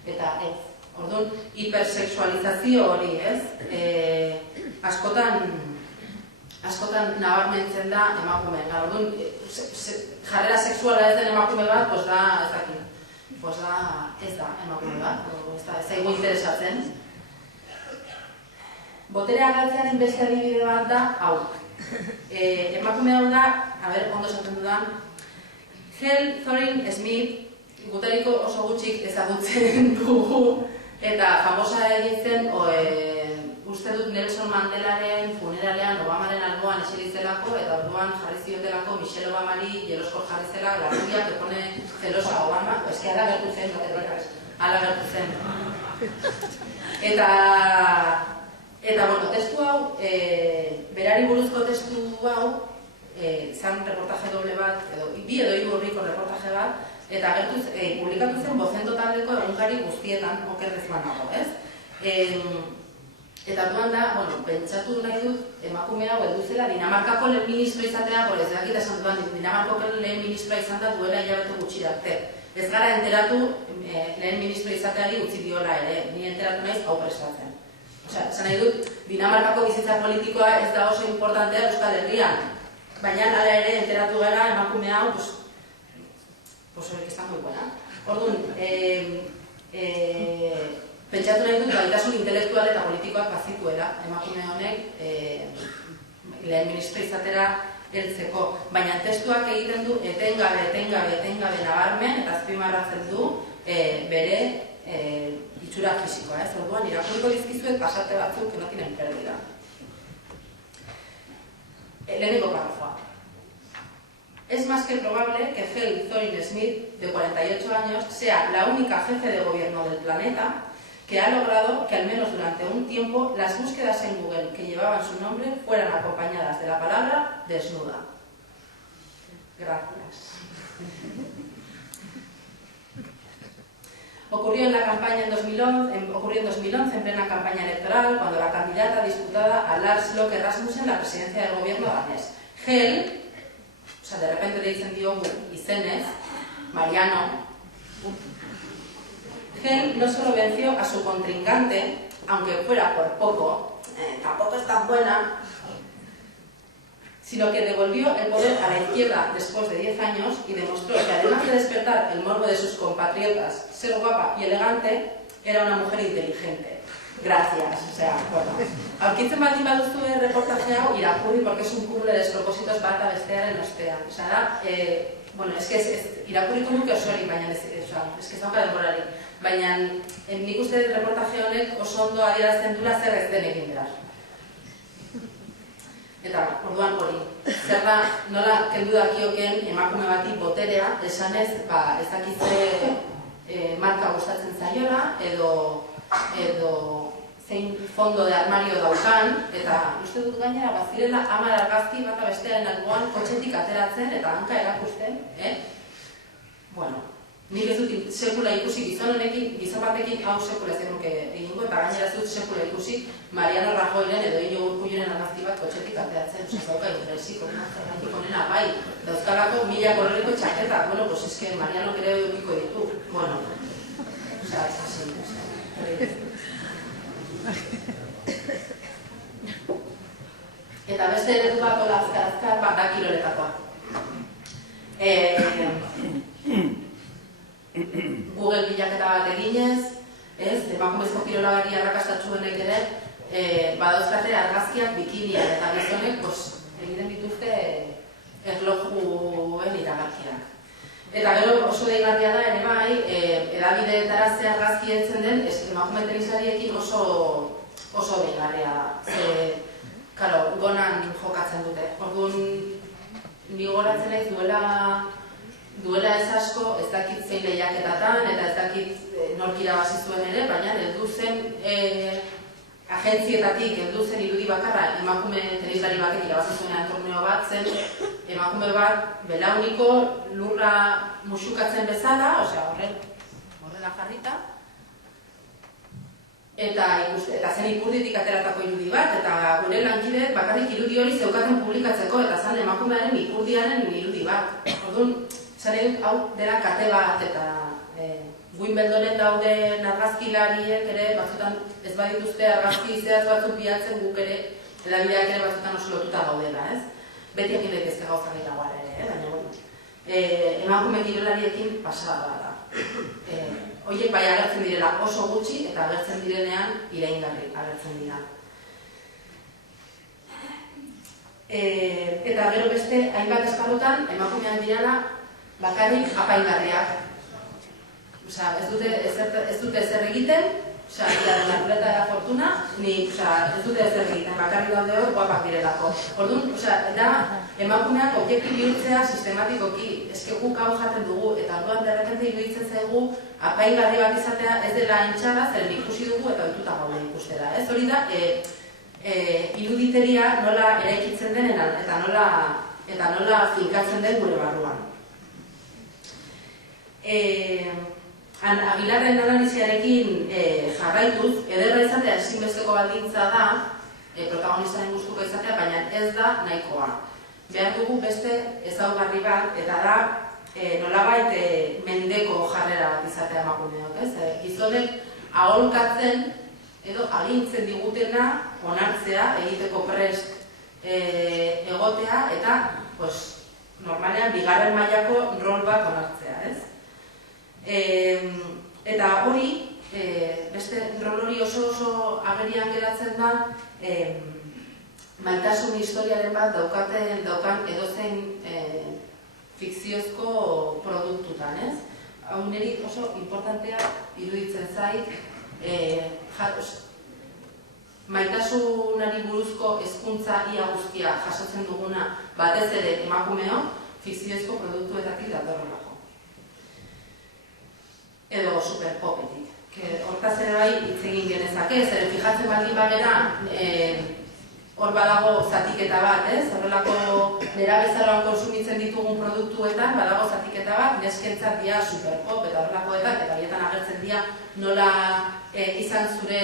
Eta ez, orduan, hipersexualizazio hori, ez? Askotan askotan nabarmentzen da emakumeen. Orduan, jarrera sexuala ez den emakume bat, pues da, ez da emakume bat, ez zaigu interesatzen. Boterea galtzearen beste adibide bat da, hau. Emakume hau da, ondo esaten dudan, Hale Thorin Smith, gutariko oso gutxik ezagutzen dugu, eta famosa egin zen, uste dut Nelson Mandelaren funeralean Obamaren alboan eserizelako, eta orduan jarri ziotelako Michelle Obamari jelosko jarri zela, la rubia que pone celosa Obama, eski ala gertu zen, ala gertu zen. Eta, testu hau, berari buruzko testu hau, izan reportaje doble bat, bi edo hiru orriko reportaje bat, eta publikatu zen Vocento taldeko egunkari guztietan okerrez banago, ez? Eta orduan da, pentsatu nahi dut emakume hau heldu zela Dinamarkako lehen ministro izatea, ez dakit esan duan, Dinamarkako lehen ministroa izan da duela hilabete gutxi arte. Ez gara enteratu lehen ministro izateari utzi diola ere, ni enteratu naiz hau prestatzen. Esan nahi dut, Dinamarkako bizitza politikoa ez da oso importantea Euskal Herrian, baina hala ere enteratu gara emakume hau, pues hori que está muy buena. Orduan, pentsatu nahi dut, gaitasun intelektual eta politikoak bazituela, emakume honek lehen ministro izatera heltzeko. Baina testuak egiten du etengabe nabarmen eta azpimarratzen du bere itxura fisikoa. Orduan, irakurriko dizkizuet pasarte batzuk que no tienen pérdida. Lehenengo párrafoa. Es más que probable que Hale Thorin Smith, de 48 años, sea la única jefe de gobierno del planeta que ha logrado que al menos durante un tiempo las búsquedas en Google que llevaban su nombre fueran acompañadas de la palabra desnuda. Gracias. Ocurrió en 2011 en plena campaña electoral, cuando la candidata disputada a Lars Løkke Rasmussen la presidencia del gobierno danés. Hale, de repente le dicen diogu izenez, Mariano, Hale no solo venció a su contrincante, aunque fuera por poco, tampoco es tan buena, sino que devolvió el poder a la izquierda después de 10 años y demostró que además de despertar el morbo de sus compatriotas, ser guapa y elegante, era una mujer inteligente. Gracias, aurkitzen baldin baduzu reportaje hau irakurri, porque es un cúmulo de despropósitos bat bestearen ostean. Es que irakurriko nuke osorik, baina ez que zauka denborari. Baina nik uste reportaje honek oso ondo adierazten duela zer ez den egin behar. Eta, orduan hori, zer da, nola kendu dakioken emakume bati boterea, esanez, ez dakitze marka gustatzen zaiola, edo zein fondo de armario daukan, eta uste dut gainera, bazirela 10 argazki bata bestearen alboan kotxetik ateratzen eta hanka erakusten, nik ez dut sekula ikusi gizon batekin hau sekula zenuke egingo, eta gainera ez dut sekula ikusi Mariano Rajoyren edo Iñigo Urkulluren argazki bat kotxetik ateratzen, zauka interesiko, nena, bai, dauzkalako 1000 korreriko txaketa, es que Mariano kere edukiko ditu, ez hasi, eta beste eredu bat azkar bat da kiroletakoa. Google bilaketa bat eginez, emakumezko kirolagari arrakastatsuenek ere, badauzkate argazkiak bikiniak eta gizonek egiten dituzte erlojuen iragarkiak. Eta gero oso deigarria da ere bai, edabideetara ze argazki etzen den, emakume tenisariekin oso deigarria da. Gonan jokatzen dute. Orduan, ni goratzen naiz duela ez asko, ez dakit zein lehiaketatan, eta ez dakit nork irabazi zuen ere, baina heldu zen agentzietatik heldu zen irudi bakarra emakume tenislari batek irabazi zuenean torneo bat zen emakume bat belauniko lurra musukatzen bezala, horrela jarrita, eta zen ikurditik ateratako irudi bat, eta gure lankideek bakarrik irudi hori zeukaten publikatzeko, eta zen emakumearen ikurdiaren irudi bat. Orduan, zen hau dela kate bat, eta Wimbledonen dauden argazkilariek ere, batzutan ez badituzte argazki zehatz batzuk bilatzen guk ere edabideak ere batzutan oso lotuta gaudela, ez? Beti egin daitezke gauza gehiagoa ere, baina, bueno, emakume kirolariekin pasada da. Horiek bai agertzen direla oso gutxi eta agertzen direnean iraingarri agertzen dira. Eta gero beste, hainbat esparrutan, emakumeak direla bakarrik apaingarriak. Osea, ez dute ezer egiten, osea, la ruleta de la fortuna, ez dute ezer egiten, bakarrik daude hor, guapak direlako. Orduan, osea, da, emakumeak objektu bihurtzea sistematikoki, eske guk hau jaten dugu, eta orduan derrepente iruditzen zaigu apaingarri bat izatea ez dela entxara, zeren ikusi dugu eta ohituta gaude ikustera, ez? Hori da, iruditeria nola eraikitzen den eta nola finkatzen den gure barruan. Aguilarren analiziarekin jarraituz, ederra izatea ezinbesteko baldintza da, protagonistaren gustuko izatea, baina ez da nahikoa. Behar dugu beste ezaugarri bat, eta da nolabait mendeko jarrera bat izatea emakumeok, ez? Gizonek aholkatzen edo agintzen digutena onartzea, egiteko prest egotea, eta normalean bigarren mailako rol bat onartzea, ez? Eta hori, beste rol hori oso agerian geratzen da, maitasun historiaren bat daukan edozein fikziozko produktutan, ez? Hau niri oso importantea iruditzen zait, maitasunari buruzko hezkuntza ia guztia jasotzen duguna batez ere emakumeok fikziozko produktuetatik datorrelako. Edo superpopetik. Hortaz ere bai hitz egin genezake, zeren fijatzen baldin bagera hor badago zatiketa bat, ez? Horrelako nerabezaroan konsumitzen ditugun produktuetan badago zatiketa bat, neskentzat dira superpop eta horrelakoetan, eta bietan agertzen dira nola izan zure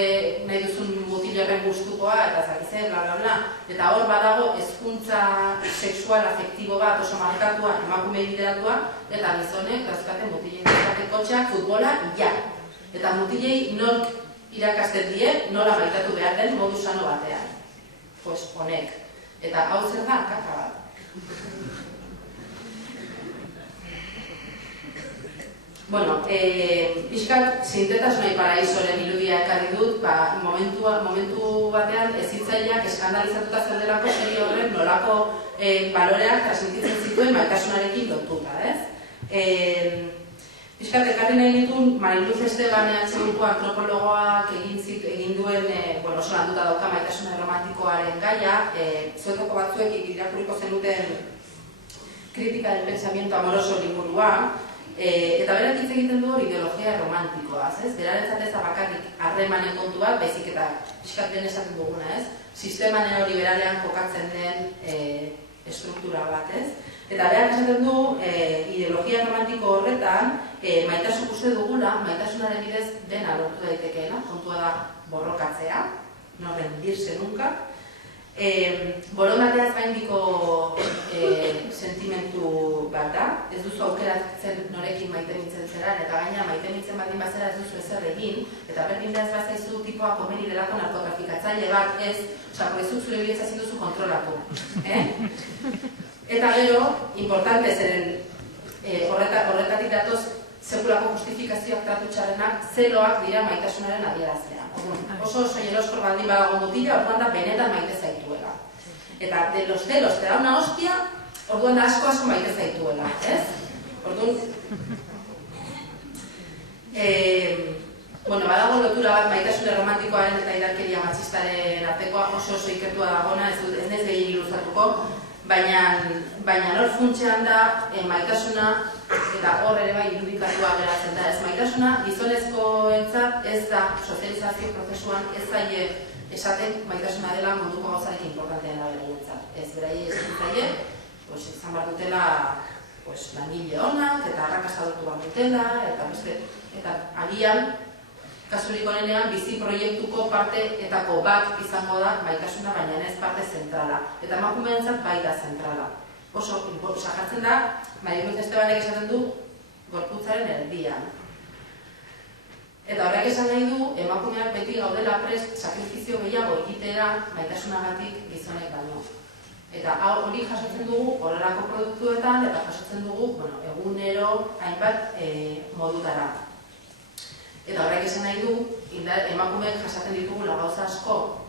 nahi duzun mutiloren gustukoa eta zakize, bla bla bla. Eta hor badago hezkuntza sexual afektibo bat oso markatua emakumei bideratua, eta gizonek dauzkaten mutilei dauzkaten kotxeak, futbola, ja. Eta mutilei nork irakasten die, nola baitatu behar den modu sano batean. Pues honek. Eta hau zer da, kaka bat. Bueno, pixkat sintetasunai paraisoren irudia ekarri dut, momentu batean ezitzaileak eskandalizatuta zeudelako serie horren nolako baloreak transmititzen zituen maitasunarekin lotuta, ez? Pixkat ekarri nahi ditun, Mariluz Esteban EHUko antropologoak egin duen, oso landuta dauka maitasuna romantikoaren gaia, zuetako batzuek irakurriko zenuten kritika del pensamiento amoroso liburua, eta berak hitz egiten du ideologia romantikoaz, ez? Berarentzat ez da bakarrik harremanen kontu bat, baizik eta pixkat den esaten duguna, ez? Sistema neoliberalean kokatzen den estruktura bat, ez? Eta berak esaten du ideologia romantiko horretan maitasun uste dugula, maitasunaren bidez dena lortu daitekeena, kontua da borrokatzea, no rendirse nunca. Borondateaz gaindiko sentimentu bat da, ez duzu aukeratzen norekin maitemintzen zeran, eta gaina maitemintzen baldin bazera ez duzu ezer egin, eta berdin behaz bazaizu tipoa komeni delako narkotrafikatzaile bat, ez, osako ez zure bidez ezin duzu kontrolatu. Eta gero, importante zeren horretatik datoz sekulako justifikazioak tratu txarrenak, zeloak dira maitasunaren adierazlea. Oso jeloskor baldin badago mutila, orduan da benetan maite zaituela. Eta de los celos te da una hostia, orduan da asko maite zaituela, ez? Orduan, badago lotura bat maitasune romantikoaren eta idarkeria matxistaren artekoa oso ikertua dagona, ez nez gehiagin ilustatuko, baina hor funtsean da maitasuna, eta hor ere bai irudikatua geratzen da. Ez maitasuna gizonezkoentzat ez da sozializazio prozesuan ez zaie esaten maitasuna dela munduko gauzarik importantean da beraientzat. Ez beraiei ezintzaie, izan behar dutela langile honak eta arrakastadotu behar dutela, eta agian kasurik honenean bizi proiektuko parteetako bat izango da maitasuna, baina ez parte zentrala. Eta emakumeentzat bai da zentrala. Oso jartzen da, Mariluz Estebanek esaten du gorputzaren erdian. Eta horrek esan nahi du, emakumeak beti gaudela prest sakrifizio gehiago egitera maitasunagatik gizonek baino. Eta hori jasotzen dugu horrelako produktuetan eta jasotzen dugu egunero hainbat modutara. Eta horrek esan nahi du, emakumeek jasaten ditugula gauza asko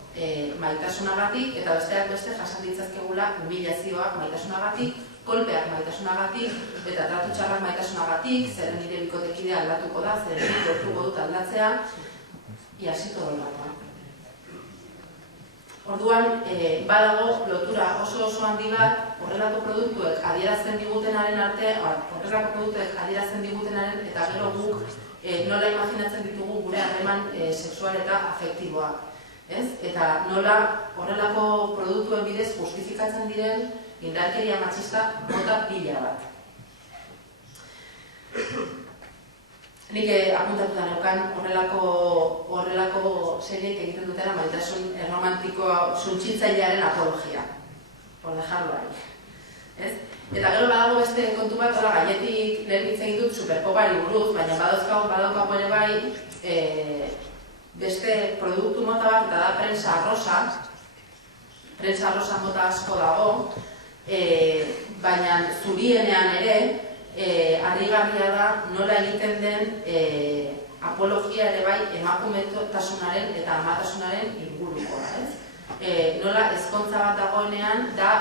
maitasunagatik eta besteak beste jasan ditzazkegula humilazioak maitasunagatik, kolpeak maitasunagatik eta tratu txarrak maitasunagatik, zeren nire bikotekidea aldatuko da, zeren nire lortuko dut aldatzea, iasi todo dagoa. Orduan, badago lotura oso handi bat horrelako produktuek adierazten digutenaren eta gero guk nola imaginatzen ditugu gure harreman sexual eta afektiboak. Eta nola horrelako produktuen bidez justifikatzen diren indarkeria matxista mota pila bat. Nik apuntatuta neukan horrelako seriek egiten dutera maitasun erromantikoa suntsitzailearen apologia. Por dejarlo ahí. Eta gero badago beste kontu bat, gaietik lehen hitz egin dut superpopari buruz, baina badaukagu ere bai beste produktu mota bat, eta da prensa arrosa. Prensa arrosa mota asko dago, baina zurienean ere, harrigarria da nola egiten den apologia ere bai emakumetasunaren eta amatasunaren ingurukoa. Nola ezkontza bat dagoenean da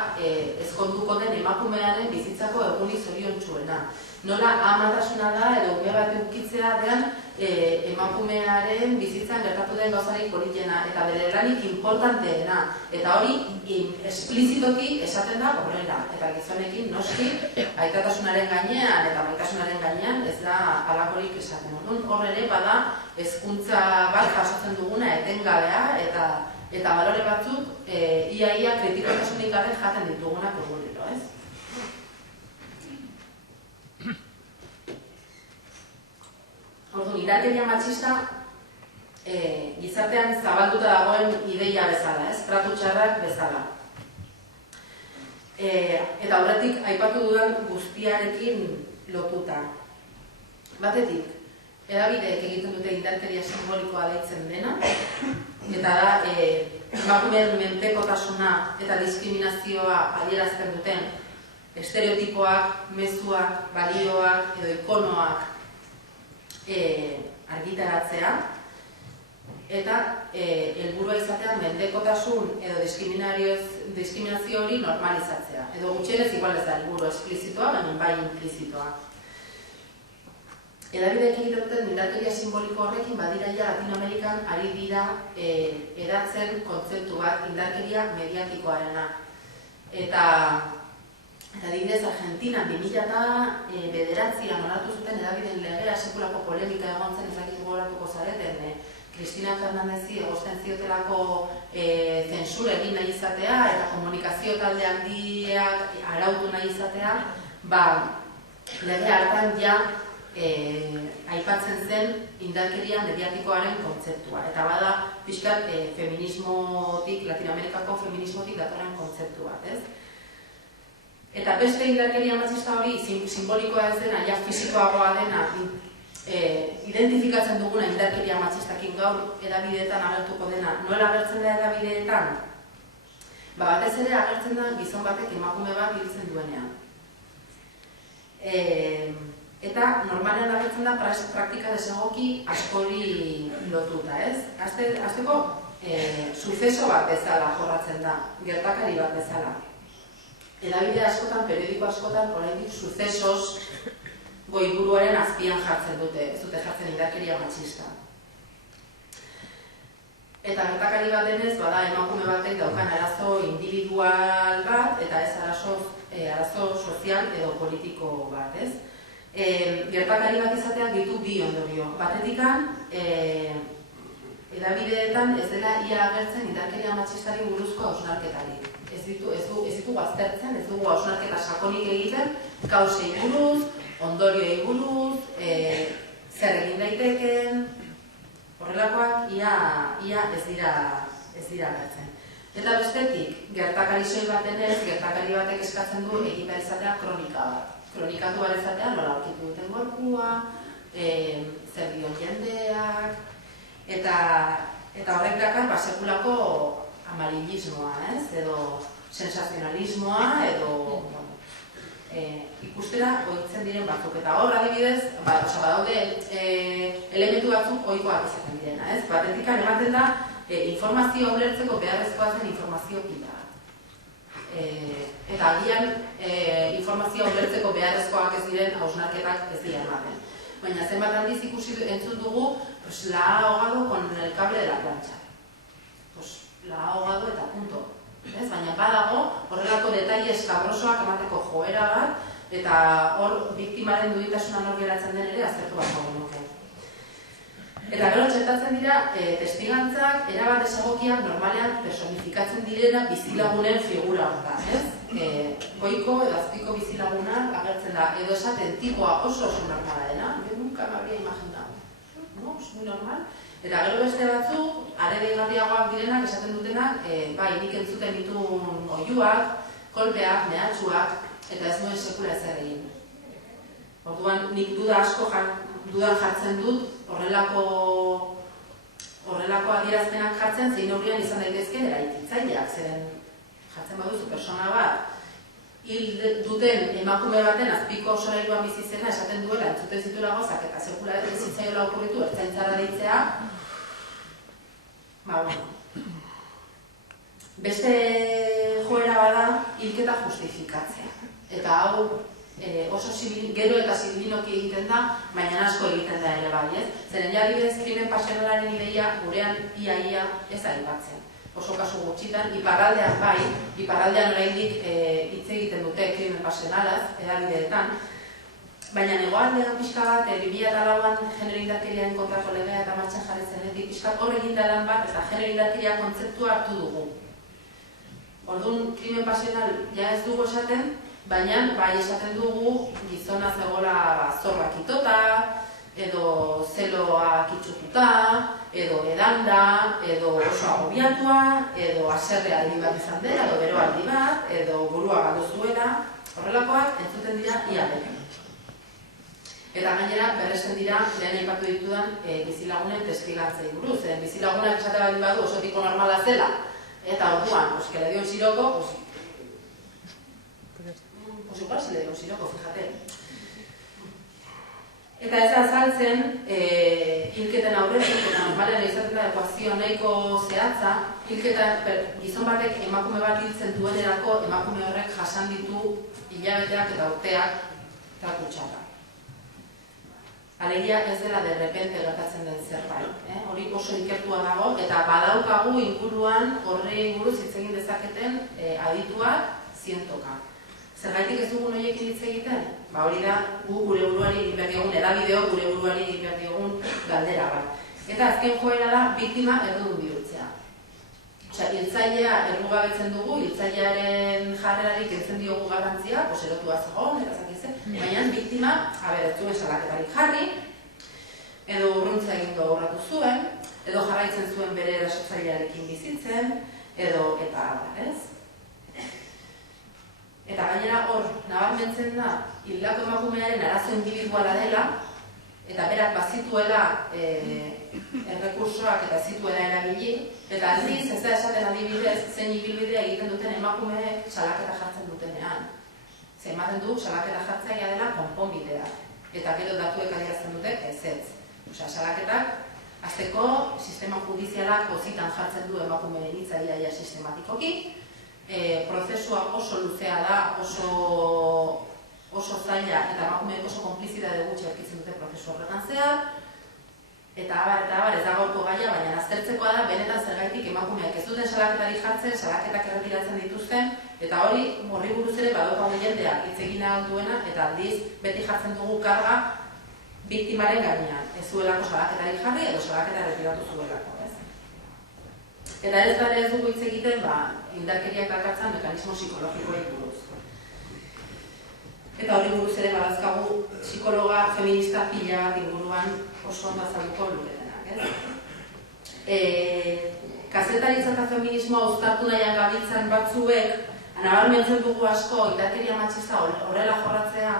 ezkonduko den emakumearen bizitzako egunik zoriontsuena. Nola amatasuna da edo ume bat eukitzea dean emakumearen bizitzan gertatu den gauzarik politena eta bere lanik importanteena. Eta hori esplizitoki esaten da horrela. Eta gizonekin noski aitatasunaren gainean eta maitasunaren gainean ez da halakorik esaten. Hor ere bada hezkuntza bat jasotzen duguna etengabea eta balore batzuk ia kritikotasunik gabe jaten ditugunak egunero, ez? Orduan, indarkeria matxista gizartean zabalduta dagoen ideia bezala, ez? Tratu txarrak bezala. Eta horretik aipatu dudan guztiarekin lotuta. Batetik, hedabideek egiten dute indarkeria simbolikoa deitzen dena, eta da emakumeen menpekotasuna eta diskriminazioa adierazten duten estereotipoak, mezuak, balioak edo ikonoak argitaratzea eta helburua izatea menpekotasun edo diskriminazio hori normalizatzea. Edo gutxienez igual ez da helburu esplizitoa, baina bai implizitoa. Hedabideek egiten duten indarkeria simboliko horrekin badira ja Latinoamerikan ari dira hedatzen kontzeptu bat indarkeria mediatikoarena. Eta adibidez Argentinan 2009an onartu zuten hedabideen legea sekulako polemika egon zen ezakit gogoratuko zareten. Cristina Fernandezi egozten ziotelako zentsura egin nahi izatea eta komunikazio talde handiak arautu nahi izatea, lege hartan ja aipatzen zen indarkeria mediatikoaren kontzeptua. Eta bada pixkat feminismotik, Latinoamerikako feminismotik datorren kontzeptu bat, ez? Eta beste indarkeria matxista hori simbolikoa ez dena, ja fisikoagoa dena, identifikatzen duguna indarkeria matxistakin gaur hedabideetan agertuko dena. Nola agertzen da hedabideetan? Batez ere agertzen da gizon batek emakume bat hiltzen duenean. Eta normalean agertzen da praktika desegoki askori lotuta, ez? Azteko suzeso bat bezala jorratzen da, gertakari bat bezala. Hedabide askotan, periodiko askotan, oraindik suzesos goiburuaren azpian jartzen dute, ez dute jartzen indarkeria matxista. Eta gertakari bat denez, bada emakume batek daukan arazo individual bat, eta ez arazo sozial edo politiko bat, ez? Gertakari bat izateak ditu bi ondorio. Batetikan, hedabideetan ez dela ia agertzen indarkeria matxistari buruzko hausnarketari. Ez ditugu aztertzen, ez dugu hausnarketa sakonik egiten, kausei buruz, ondorioei buruz, zer egin daiteken, horrelakoak ia ez dira agertzen. Eta bestetik, gertakari soil bat denez, gertakari batek eskatzen du egin behar izatea kronika bat. Kronikatu behar izatea, nola aurkitu duten gorpua, zer dion jendeak, eta horrek dakar sekulako amarilismoa, edo sensazionalismoa, edo ikustera ohitzen diren batzuk. Eta hor, adibidez, badaude elementu batzuk ohikoak izaten direna. Batetik ematen da, informazio ulertzeko beharrezkoa zen informazio pila. Eta agian informazioa ulertzeko beharrezkoak ez diren hausnarketak ez dira ematen. Baina zenbat handiz ikusi entzun dugu, la ha ahogado con el cable de la plancha. La ha ahogado eta punto. Baina badago, horrelako detaile eskabrosoak emateko joera bat, eta hor biktimaren duintasuna nor geratzen den ere aztertu bat nuke. Eta gero txertatzen dira, testigantzak erabat desegokiak normalean personifikatzen direna bizilagunen figura hortan. Goiko edo azpiko bizilagunak agertzen da, edo esaten tipoa oso normala dena, nunca me habría imaginado. No, es muy normal. Eta gero beste batzuk, are deigarriagoak direnak esaten dutenak, bai, nik entzuten ditun oihuak, kolpeak, mehatxuak, eta ez nuen sekula ezer egin. Orduan, nik dudan jartzen dut, horrelako adierazpenak jartzen, zein horrean izan daitezken eraikitzaileak, zeren jartzen baduzu persona bat, hil duten emakume baten azpiko solairuan bizizena esaten duela entzuten zituela gozak eta sekula ez zitzaiola okurritu ertzaintzara deitzea, beste joera bada hilketa justifikatzea. Eta hau oso gero eta zibilinoki egiten da, baina asko egiten da ere bai, ez? Zeren adibidez krimen pasionalaren ideia gurean ia ez aipatzen. Oso kasu gutxitan, iparraldean bai, iparraldean oraindik hitz egiten dute krimen pasionalaz, edabideetan, baina hegoaldean pixka bat, 2004an genero indarkeriaren kontrako legea eta martxan jarri zenetik, pixka hor egin da lan bat eta genero indarkeria kontzeptua hartu dugu. Orduan, krimen pasional ja ez dugu esaten, baina bai esaten dugu gizona zegoela zorrak itota, edo zeloak itxututa, edo edanda, edo oso agobiatua, edo aserrea aldi bat izan dela, edo bero aldi bat, edo burua galdu zuela, horrelakoak entzuten dira ia bere. Eta gainera, berresten dira, lehen aipatu ditudan bizilagunen testigantzei buruz. Bizilagunak esate baldin badu oso tipo normala zela, eta orduan, que le dio un siroko, pues igual se le dio un siroko, fíjate. Eta ez da azaltzen, hilketen aurretik, eta normalean izaten da ekuazio nahiko zehatza, gizon batek emakume bat hiltzen duenerako emakume horrek jasan ditu hilabeteak eta urteak trakutxaka. Alegia ez dela de repente gertatzen den zerbait. Hori oso ikertua dago, eta badaukagu inguruan horre inguruz hitz egin dezaketen adituak zientoka. Zergaitik ez dugun horiekin hitz egiten? Hori da, gure buruari egin behar diogun, edabideo gure buruari egin behar diogun galdera bat. Eta azken joera da, biktima errudun bihurtzea. Hiltzailea errugabetzen dugu, hiltzailearen jarrerarik entzen diogu garrantzia, erotua zegoen, eta zakize, baina biktima, ez zuen salaketarik jarri, edo urruntza egin gogorratu zuen, edo jarraitzen zuen bere erasotzailearekin bizitzen, edo eta ez? Eta gainera hor, nabarmentzen da, hildako emakumearen arazo individuala dela, eta berak bazituela errekursoak eta zituela erabili, eta aldiz ez da esaten adibidez zein ibilbidea egiten duten emakumeek salaketa jartzen dutenean. Zer ematen du, salaketa jartzailea dela konponbidea, eta gero datuek adierazten dute ez. Salaketak, azteko sistema judizialak ozitan jartzen du emakumeen hitzaia sistematikoki, prozesua oso luzea da, oso zaila eta emakumeek oso konplizitate gutxi aurkitzen dute prozesu horretan zehar, eta abar ez da gaurko gaia, baina aztertzekoa da benetan zergaitik emakumeek ez duten salaketari jartzen, salaketak erretiratzen dituzten, eta horri buruz ere badaukagu jendeak hitz egin ahal duena, eta aldiz beti jartzen dugu karga biktimaren gainean, ez zuelako salaketari jarri edo salaketa erretiratu zuelako. Eta ez da ez dugu hitz egiten, indarkeriak dakartzan mekanismo psikologikoei buruz. Eta hori buruz ere badazkagu psikologa feminista pila bat inguruan oso ondo azalduko luketenak. Kazetaritza eta feminismoa uztartu nahian gabiltzan batzuek, nabarmentzen dugu asko indarkeria matxista horrela jorratzea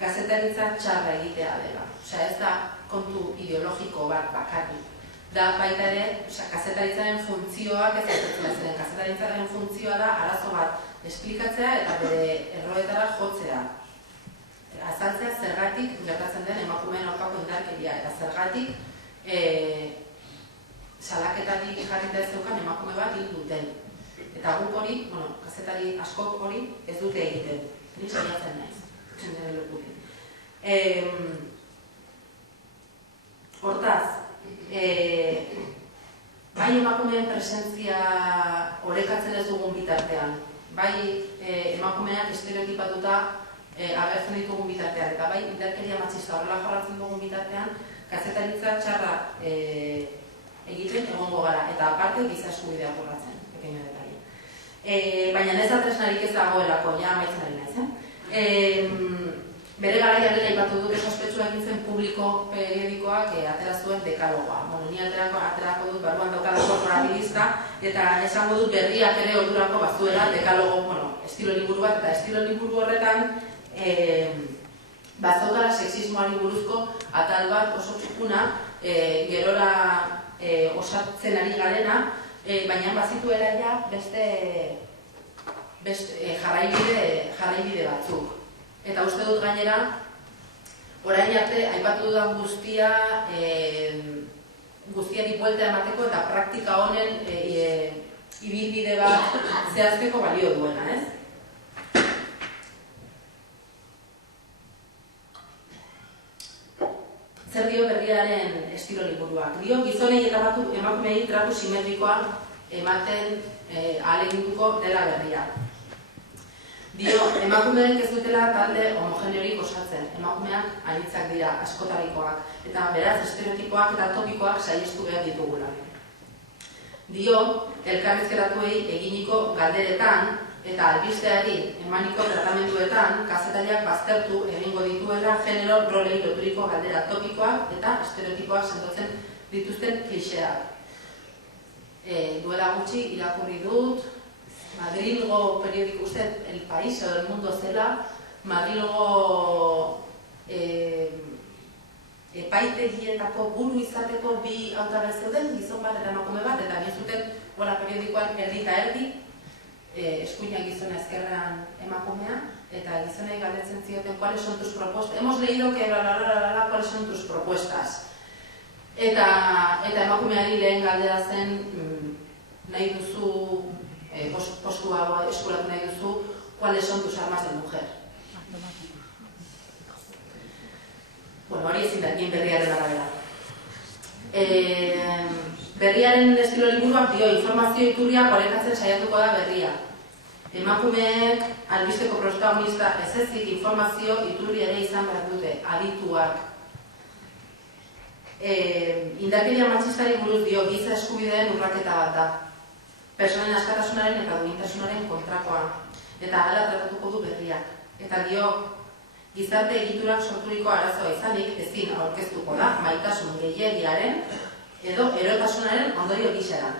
kazetaritza txarra egitea dela. osea ez da kontu ideologiko bat bakarrik. Da baita ere, kazetaritzaren funtzioak ez da ziren, kazetaritzaren funtzioa da arazo bat esplikatzea eta bere erroetara jotzea. Azaltzea zergatik gertatzen den emakumeen aurkako indarkeria eta zergatik salaketatik jarrita ez zeukan emakume bat hil duten. Eta guk hori, kazetari askok hori ez dute egiten. Ni saiatzen naiz, nire lekutik. Hortaz, bai emakumeen presentzia orekatzen ez dugun bitartean, bai emakumeak estereotipatuta agertzen ditugun bitartean, eta bai indarkeria matxista horrela jorratzen dugun bitartean, kazetaritza txarra egiten egongo gara, eta aparte giza eskubidea jorratzen, pequeño detalle. Baina ez da tresnarik ez dagoelako, ja amaitzen ari naiz. Bere garaian ere aipatu dut ospetsua egin zen Publiko periodikoak atera zuen dekalogoa. Ni aterako dut barruan daukalako rapidista, eta esango dut berriak ere ordurako bazuela dekalogo, estilo liburu bat, eta estilo liburu horretan bazaukala sexismoari buruzko atal bat oso txukuna, gerora osatzen ari garena, baina bazituela ja beste jarraibide batzuk. Eta uste dut gainera, orain arte, aipatu dudan guztiari buelta emateko eta praktika honen ibilbide bat zehazteko balio duena, ez? Zer dio berriaren estilo liburuak? Dio gizonei eta emakumei tratu simetrikoa ematen ahaleginduko dela berria. Dio, emakumeek ez dutela talde homogeneorik osatzen, emakumeak anitzak dira, askotarikoak, eta beraz estereotipoak eta topikoak saihestu behar ditugula. Dio, elkarrizkeratuei eginiko galderetan eta albisteari emaniko tratamenduetan kazetariak baztertu egingo dituela genero rolei loturiko galdera topikoak eta estereotipoak sendotzen dituzten kliseak. Duela gutxi irakurri dut, Madrilgo periodiko uste, El País edo El Mundo zela, Madrilgo epaitegietako buru izateko bi hautagai zeuden, gizon bat eta emakume bat, eta nizuten gora periodikoan erdi eta erdi, eskuinak gizona ezkerrean emakumea, eta gizonei galdetzen zioten, ¿cuáles son tus propuestas? Hemos leído que ¿cuáles son tus propuestas? Eta emakumeari lehen galdera zen, nahi duzu, postua eskuratu nahi duzu, ¿cuáles son tus armas de mujer? Bueno, hori ezin da, egin berriaren arabera. Berriaren estilo liburuak dio, informazio iturriak orekatzen saiatuko da berria. Emakumeek albisteko protagonista ez ezik informazio iturri ere izan behar dute, adituak. Indarkeria matxistari buruz dio, giza eskubideen urraketa bat da. Personen askatasunaren eta duintasunaren kontrakoa. Eta hala tratatuko du berriak. Eta dio, gizarte egiturak sorturiko arazoa izanik ezin aurkeztuko da maitasun gehiegiaren edo erotasunaren ondorio gisara.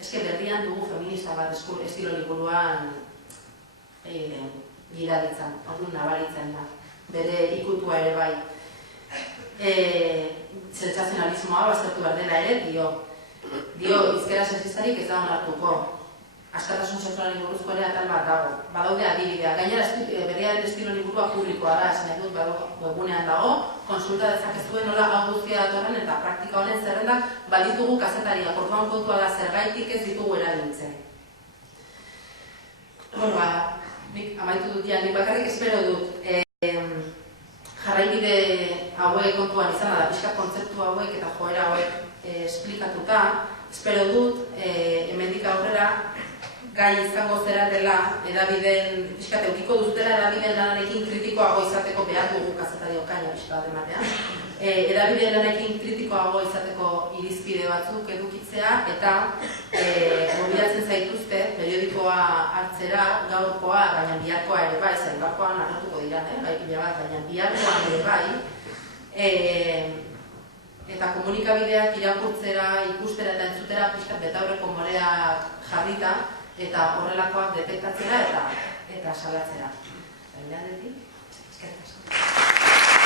Eske berrian dugu feminista bat estilo liburuan giraditzan, orduan nabaritzen da. Bere ikutua ere bai. Sentsazionalismoa baztertu behar dela ere, dio hizkera sexistarik ez da onartuko. Askatasun sexualari buruzko ere atal bat dago. Badaude adibidea. Gainera berriaren estilo liburua publikoa da, esan dut webunean dago, konsulta dezakezuen nola hau guztia datorren eta praktika honen zerrendak baditugu kazetaria. Orduan kontua da zergaitik ez ditugu erabiltzen. Bueno, nik amaitu dut nik bakarrik espero dut jarraibide hauek kontuan izan da, pixka kontzeptu hauek eta joera hauek esplikatuta. Espero dut, hemendik aurrera, gai izango zera dela, edabideen, pixkat eukiko duzutela edabideen lanarekin kritikoago izateko behar dugu kazetari okaina pixka bat ematean. Edabideen lanarekin kritikoago izateko irizpide batzuk edukitzea eta gobiatzen zaituzte periodikoa hartzera, gaurkoa, baina biharkoa ere bai, zain gaurkoan narratuko dira, bai pila bat, baina biharkoan ere bai, eta komunikabideak irakurtzera, ikustera eta entzutera pixkat betaurreko morea jarrita eta horrelakoak detektatzera eta salatzera. Eskerrik asko.